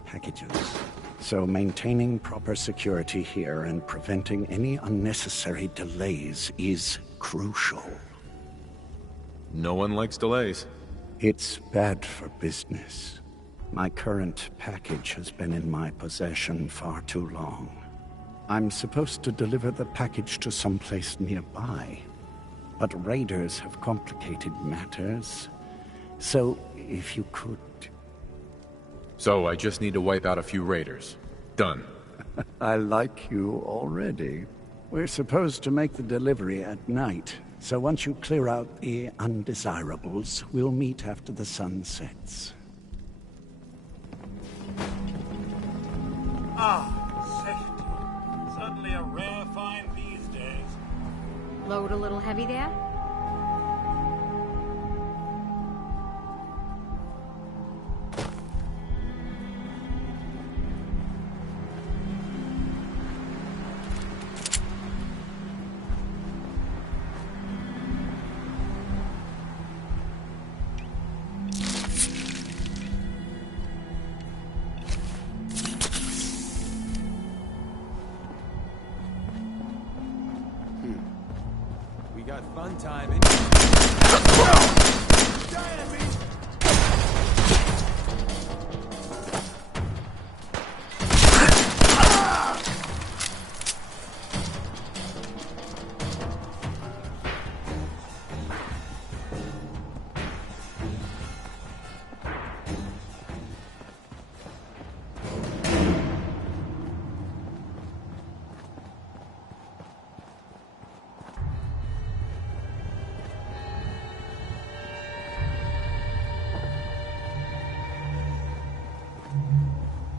packages. So maintaining proper security here and preventing any unnecessary delays is crucial. No one likes delays. It's bad for business. My current package has been in my possession far too long. I'm supposed to deliver the package to someplace nearby, but raiders have complicated matters. So, if you could... So, I just need to wipe out a few raiders. Done. I like you already. We're supposed to make the delivery at night, so once you clear out the undesirables, we'll meet after the sun sets. Ah, safety. Certainly a rare find these days. Load a little heavy there? We got fun time in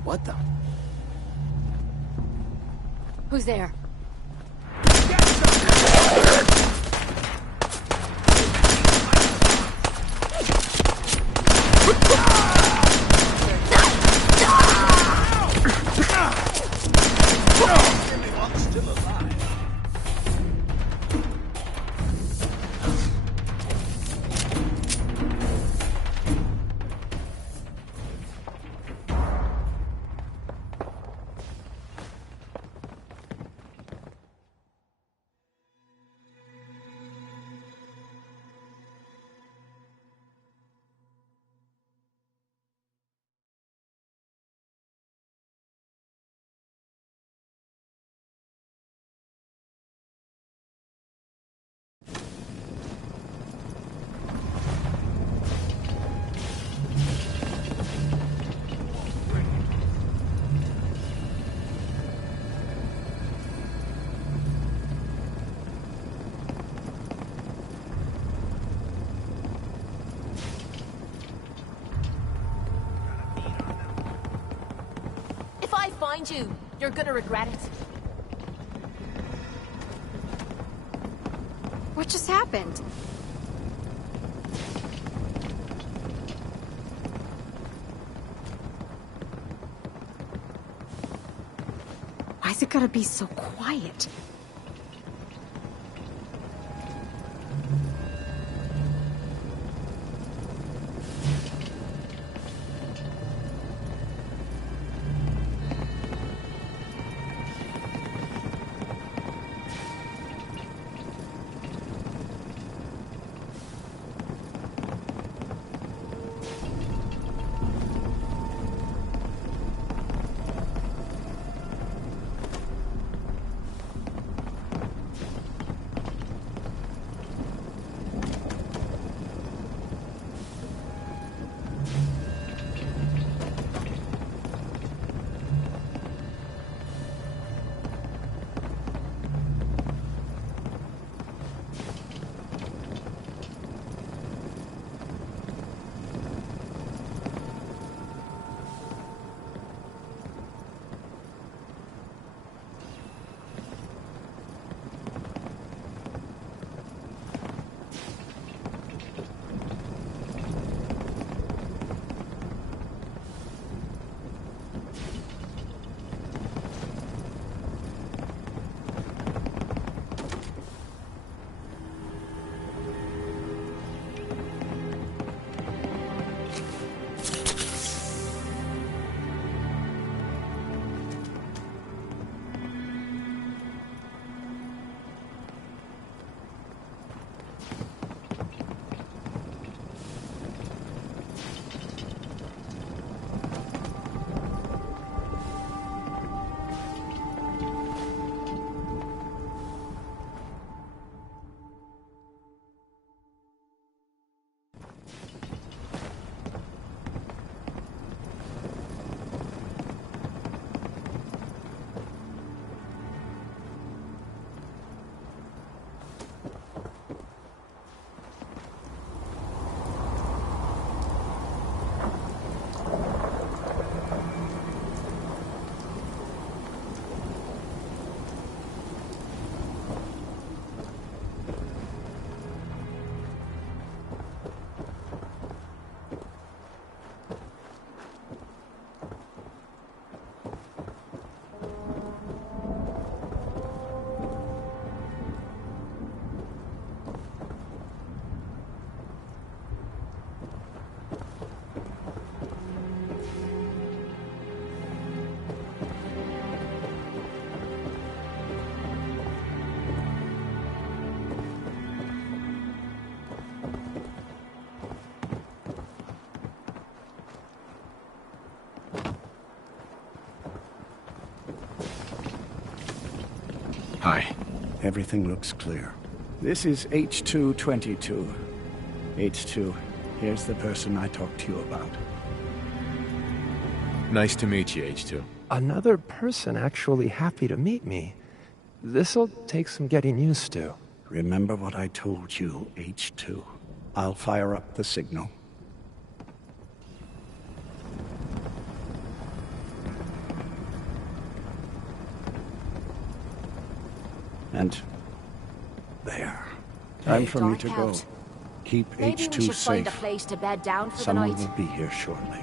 What the? Who's there? Everyone's still alive. If I find you, you're gonna regret it. What just happened? Why's it gotta be so quiet? Hi. Everything looks clear. This is H222. H2, here's the person I talked to you about. Nice to meet you, H2. Another person actually happy to meet me. This'll take some getting used to. Remember what I told you, H2. I'll fire up the signal. And there. Time for me to go. Keep Maybe H2 we should find a safe. place to bed down for Someone the night. will be here shortly.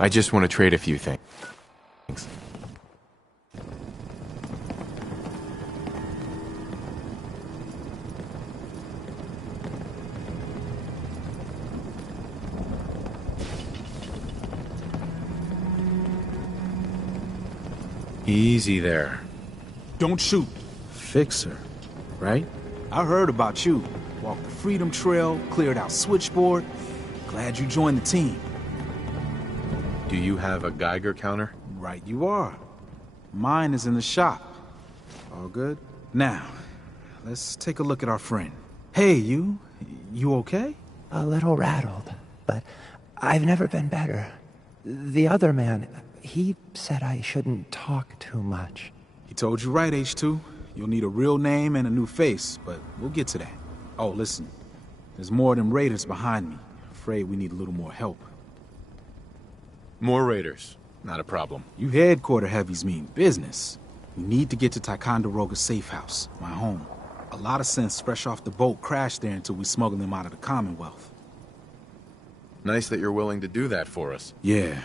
I just want to trade a few things. Easy there. Don't shoot. Fixer, right? I heard about you. Walked the Freedom Trail, cleared out Switchboard. Glad you joined the team. Do you have a Geiger counter? Right you are. Mine is in the shop. All good? Now, let's take a look at our friend. Hey, you okay? A little rattled, but I've never been better. The other man, he said I shouldn't talk too much. He told you right, H2. You'll need a real name and a new face, but we'll get to that. Oh, listen. There's more of them raiders behind me. Afraid we need a little more help. More raiders. Not a problem. You headquarter heavies mean business. We need to get to Ticonderoga's safe house, my home. A lot of sense fresh off the boat crashed there until we smuggled them out of the Commonwealth. Nice that you're willing to do that for us. Yeah.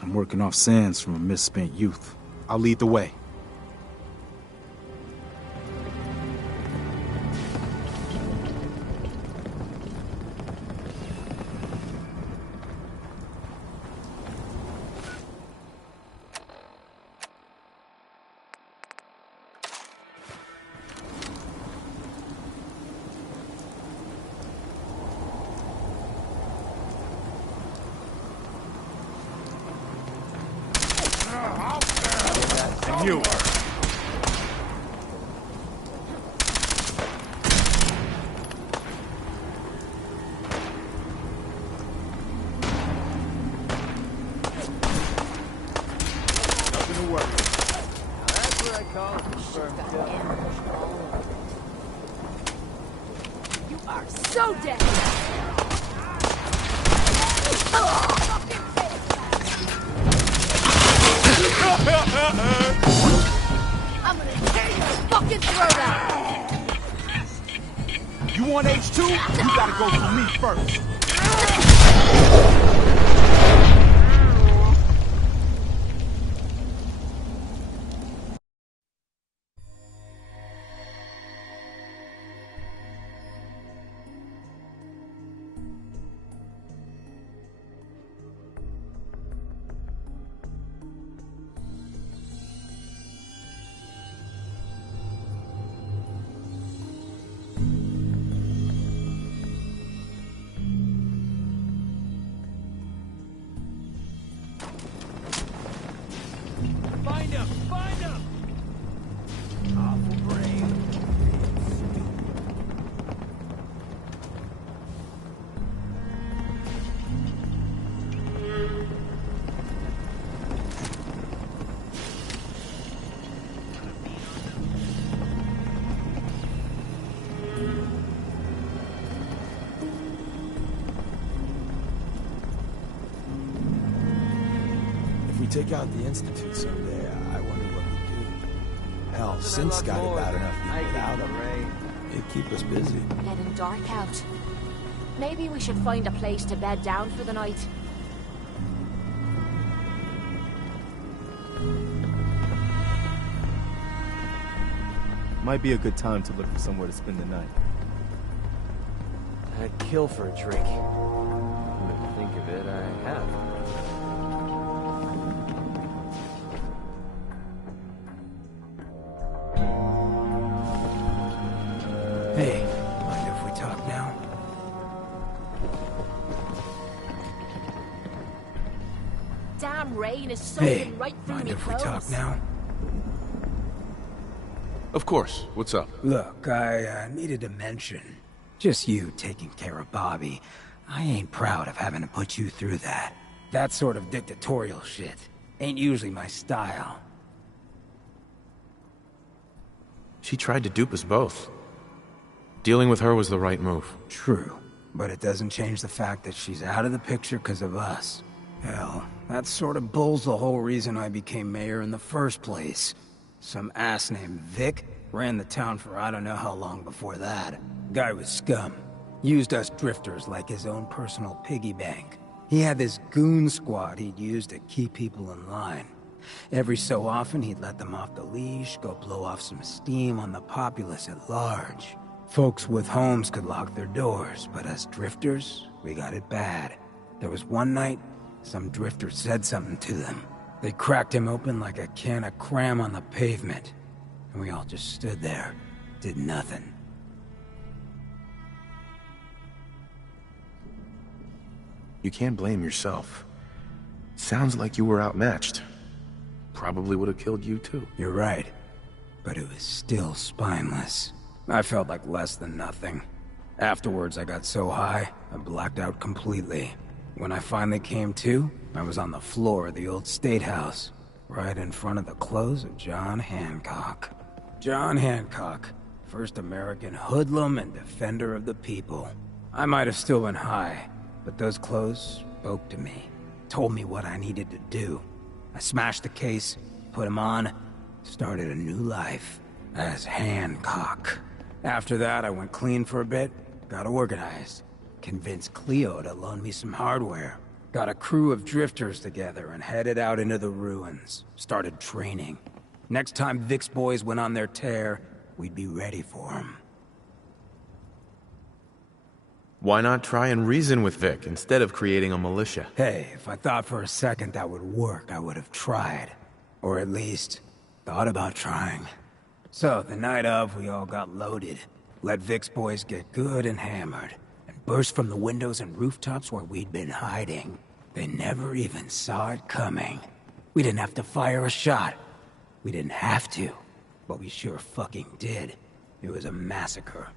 I'm working off sands from a misspent youth. I'll lead the way. You. Nothing to worry. That's what I call a confirmed kill. You are so dead. I'm gonna tear your fucking throat out! You want H2? You gotta go through me first. Find him! Find him! Awful brave. If we take out the Institute someday, I wonder what we'd do. Hell, since got it bad enough even without them. It'd keep us busy. Getting dark out. Maybe we should find a place to bed down for the night. Might be a good time to look for somewhere to spend the night. I'd kill for a drink. Come to think of it, I have. Hey, mind if we talk now? Damn rain is soaking right through Mind me if we clothes. talk now? Of course. What's up? Look, I needed to mention. Just you taking care of Bobby. I ain't proud of having to put you through that. That sort of dictatorial shit ain't usually my style. She tried to dupe us both. Dealing with her was the right move. True, but it doesn't change the fact that she's out of the picture because of us. Hell, that sort of bull's the whole reason I became mayor in the first place. Some ass named Vic ran the town for I don't know how long before that. Guy was scum. Used us drifters like his own personal piggy bank. He had this goon squad he'd use to keep people in line. Every so often he'd let them off the leash, go blow off some steam on the populace at large. Folks with homes could lock their doors, but us drifters, we got it bad. There was one night, some drifter said something to them. They cracked him open like a can of cram on the pavement. And we all just stood there, did nothing. You can't blame yourself. Sounds like you were outmatched. Probably would have killed you too. You're right. But it was still spineless. I felt like less than nothing. Afterwards, I got so high, I blacked out completely. When I finally came to, I was on the floor of the old state house, right in front of the clothes of John Hancock. John Hancock, first American hoodlum and defender of the people. I might have still been high, but those clothes spoke to me, told me what I needed to do. I smashed the case, put him on, started a new life as Hancock. After that, I went clean for a bit, got organized. Convinced Cleo to loan me some hardware. Got a crew of drifters together and headed out into the ruins. Started training. Next time Vic's boys went on their tear, we'd be ready for them. Why not try and reason with Vic instead of creating a militia? Hey, if I thought for a second that would work, I would have tried. Or at least, thought about trying. So, the night of, we all got loaded. Let Vic's boys get good and hammered. Burst from the windows and rooftops where we'd been hiding. They never even saw it coming. We didn't have to fire a shot. We didn't have to, but we sure fucking did. It was a massacre.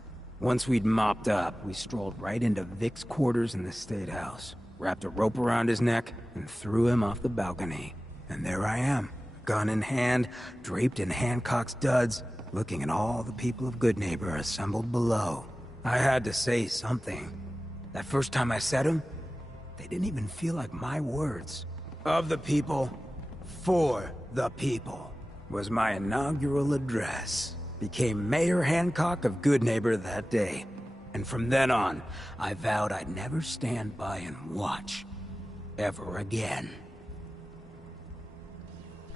Once we'd mopped up, we strolled right into Vic's quarters in the State House, wrapped a rope around his neck, and threw him off the balcony. And there I am, gun in hand, draped in Hancock's duds, looking at all the people of Good Neighbor assembled below. I had to say something. That first time I said them, they didn't even feel like my words. Of the people, for the people, was my inaugural address. Became Mayor Hancock of Good Neighbor that day. And from then on, I vowed I'd never stand by and watch. Ever again.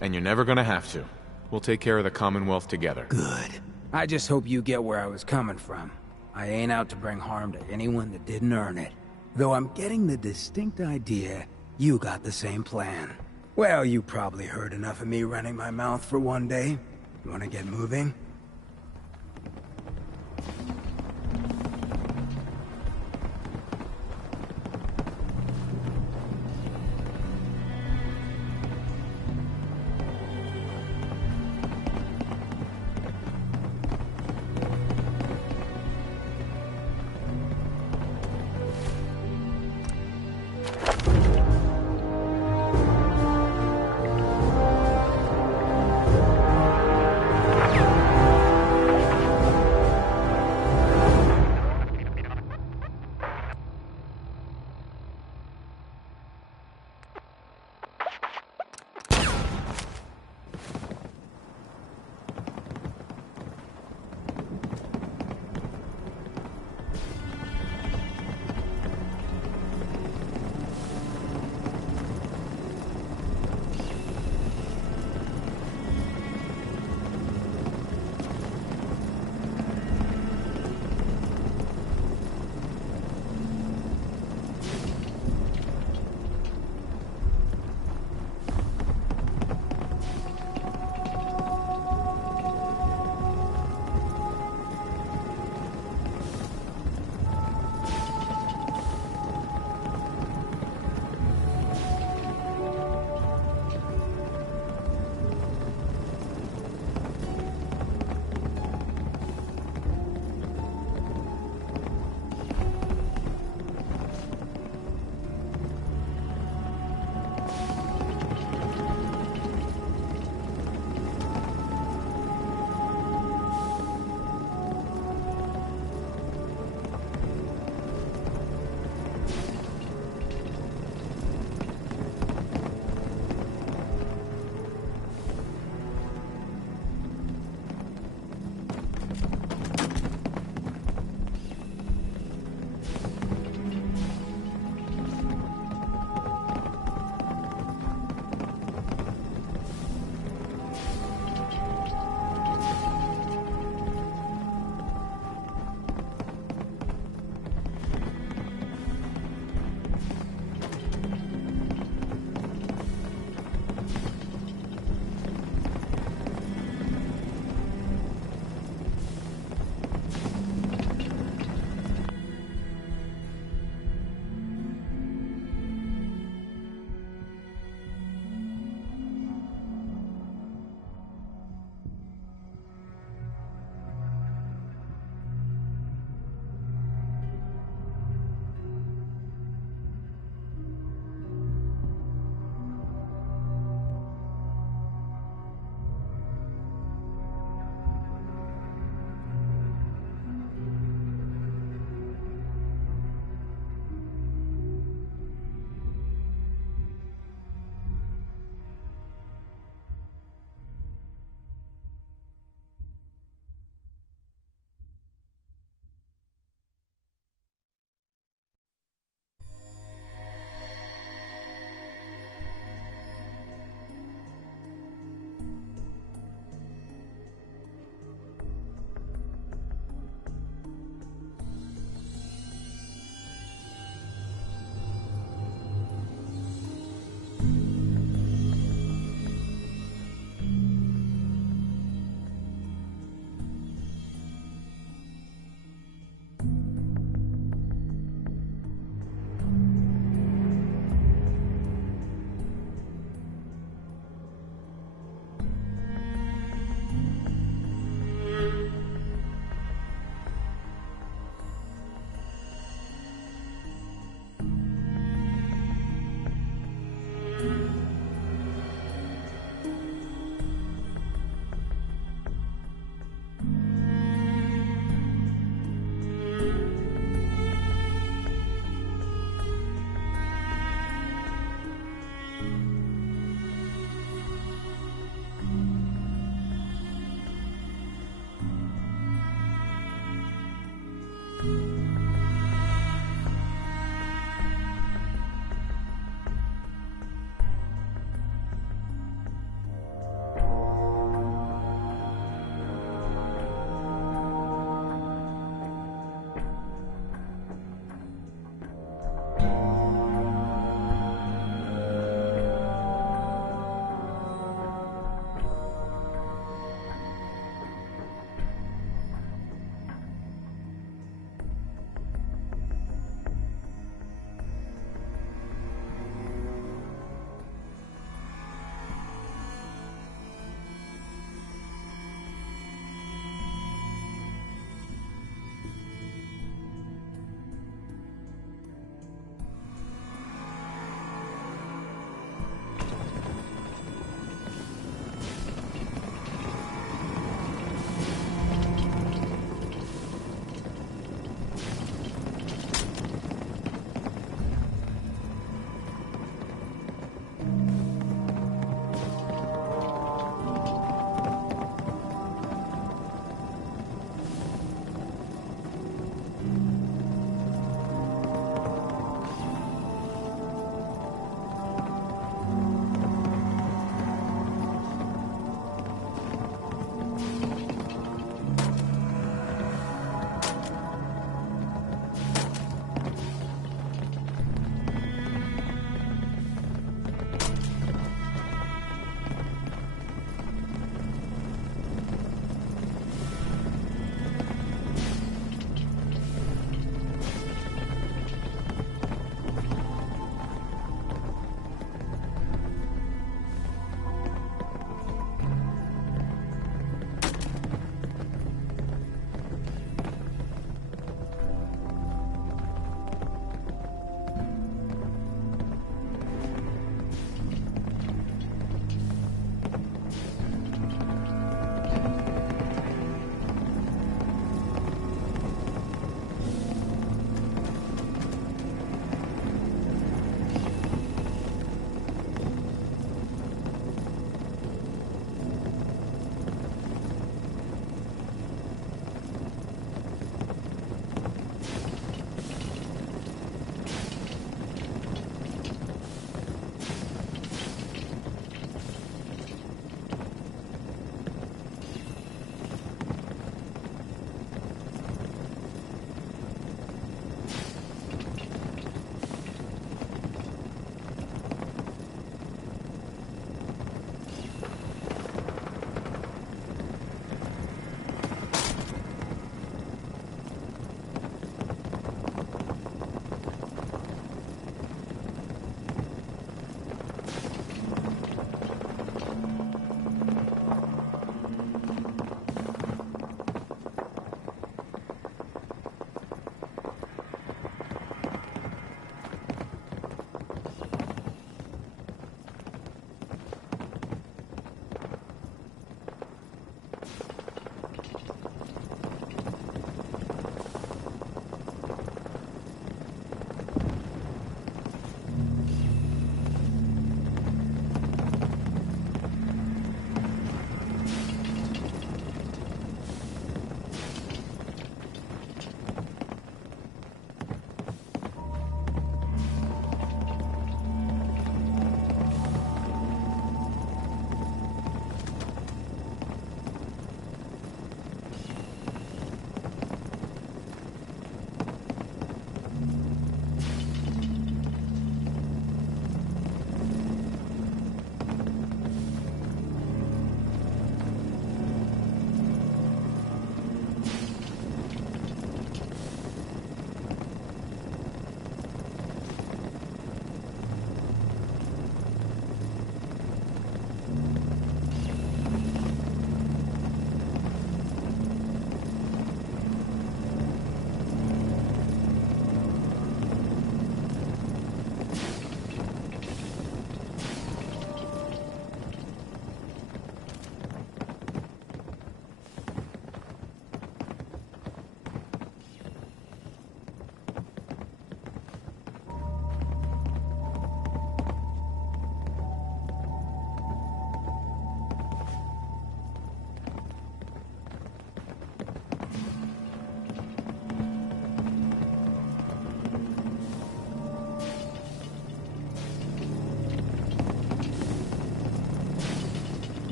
And you're never gonna have to. We'll take care of the Commonwealth together. Good. I just hope you get where I was coming from. I ain't out to bring harm to anyone that didn't earn it. Though I'm getting the distinct idea you got the same plan. Well, you probably heard enough of me running my mouth for one day. Wanna get moving?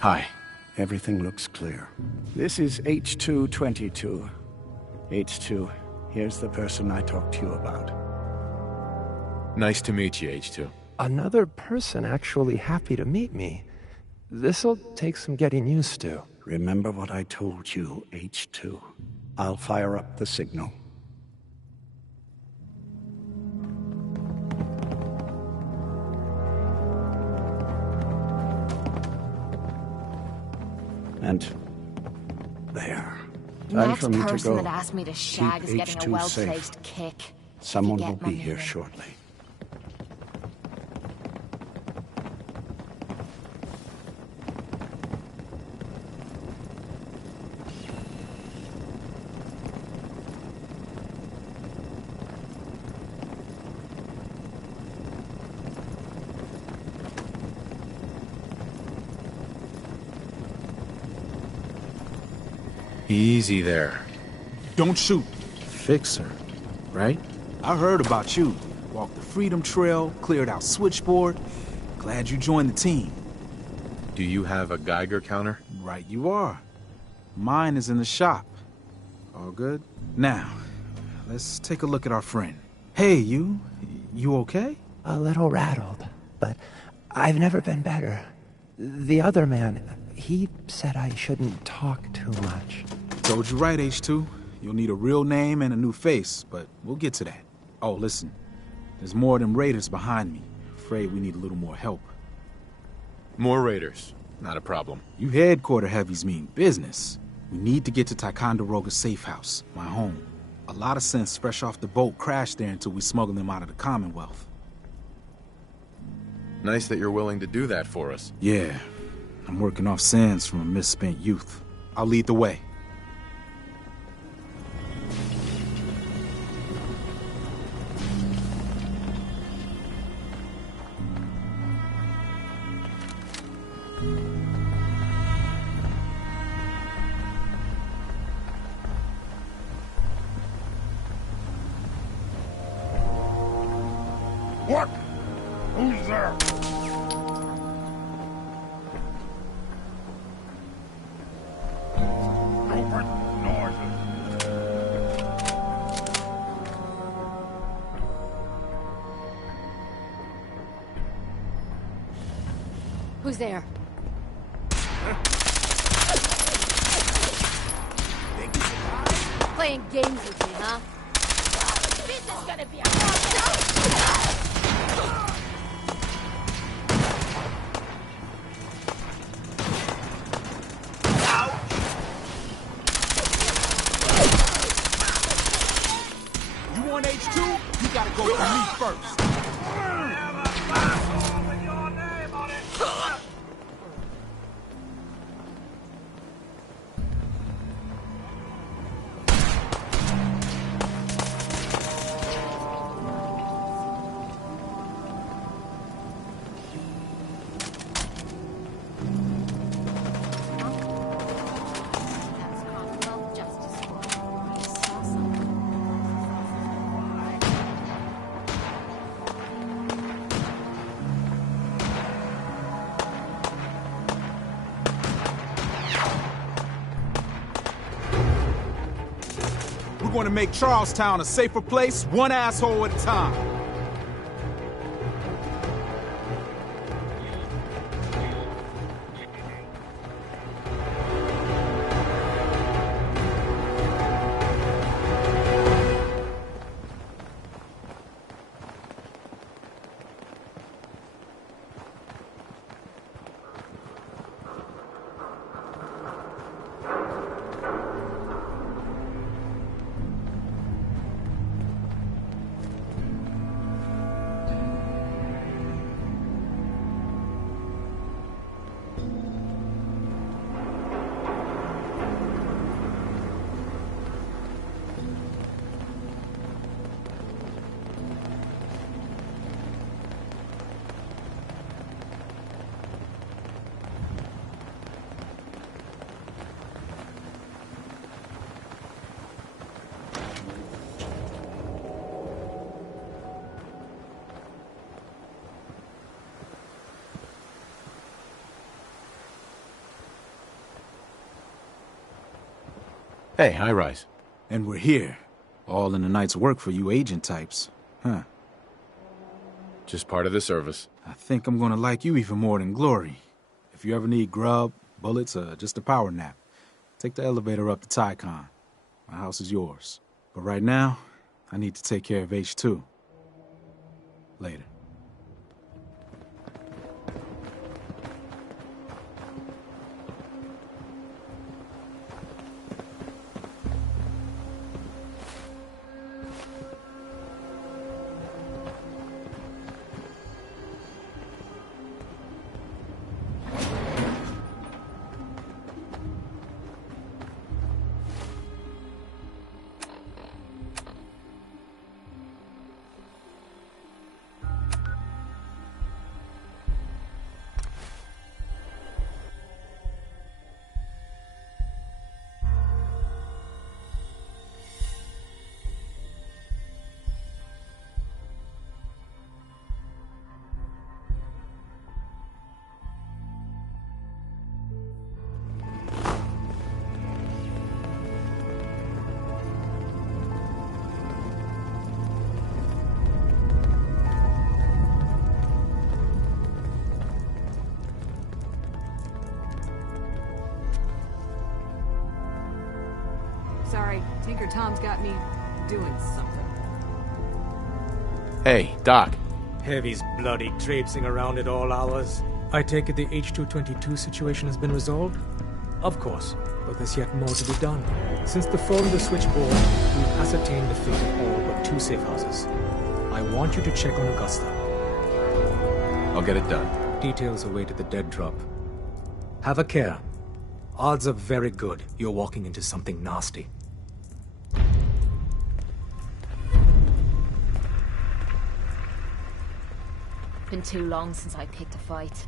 Hi. Everything looks clear. This is H222. H2, here's the person I talked to you about. Nice to meet you, H2. Another person actually happy to meet me. This'll take some getting used to. Remember what I told you, H2. I'll fire up the signal. And there. Time Next for me to person go. that asked me to shag Keep is getting a H2 well-placed safe. kick. Someone If you will get my be here meaning. shortly. Easy there. Don't shoot. Fixer, right? I heard about you. Walked the Freedom Trail, cleared out Switchboard. Glad you joined the team. Do you have a Geiger counter? Right you are. Mine is in the shop. All good? Now, let's take a look at our friend. Hey, you okay? A little rattled, but I've never been better. The other man, he said I shouldn't talk too much. Told you right, H2. You'll need a real name and a new face, but we'll get to that. Oh, listen. There's more than raiders behind me. Afraid we need a little more help. More raiders. Not a problem. You headquarter heavies mean business. We need to get to Ticonderoga's safe house, my home. A lot of synths fresh off the boat crashed there until we smuggled them out of the Commonwealth. Nice that you're willing to do that for us. Yeah. I'm working off sands from a misspent youth. I'll lead the way. What? Who's there? Stupid noises. Who's there? Playing games with me, huh? This is gonna be a You want H2? You gotta go through me first. We're going to make Charlestown a safer place, one asshole at a time. Hey, high rise. And we're here. All in the night's work for you agent types. Huh. Just part of the service. I think I'm gonna like you even more than Glory. If you ever need grub, bullets, or just a power nap, take the elevator up to Tycon. My house is yours. But right now, I need to take care of H2. Later. Sorry, Tinker Tom's got me doing something. Hey, Doc. Heavy's bloody traipsing around at all hours. I take it the H-222 situation has been resolved? Of course, but there's yet more to be done. Since the fall of the switchboard, we've ascertained the fate of all but 2 safe houses. I want you to check on Augusta. I'll get it done. Details await at the dead drop. Have a care. Odds are very good you're walking into something nasty. Been too long since I picked a fight.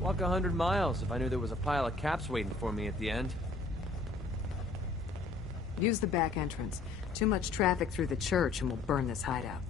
Walk 100 miles if I knew there was a pile of caps waiting for me at the end. Use the back entrance. Too much traffic through the church and we'll burn this hideout.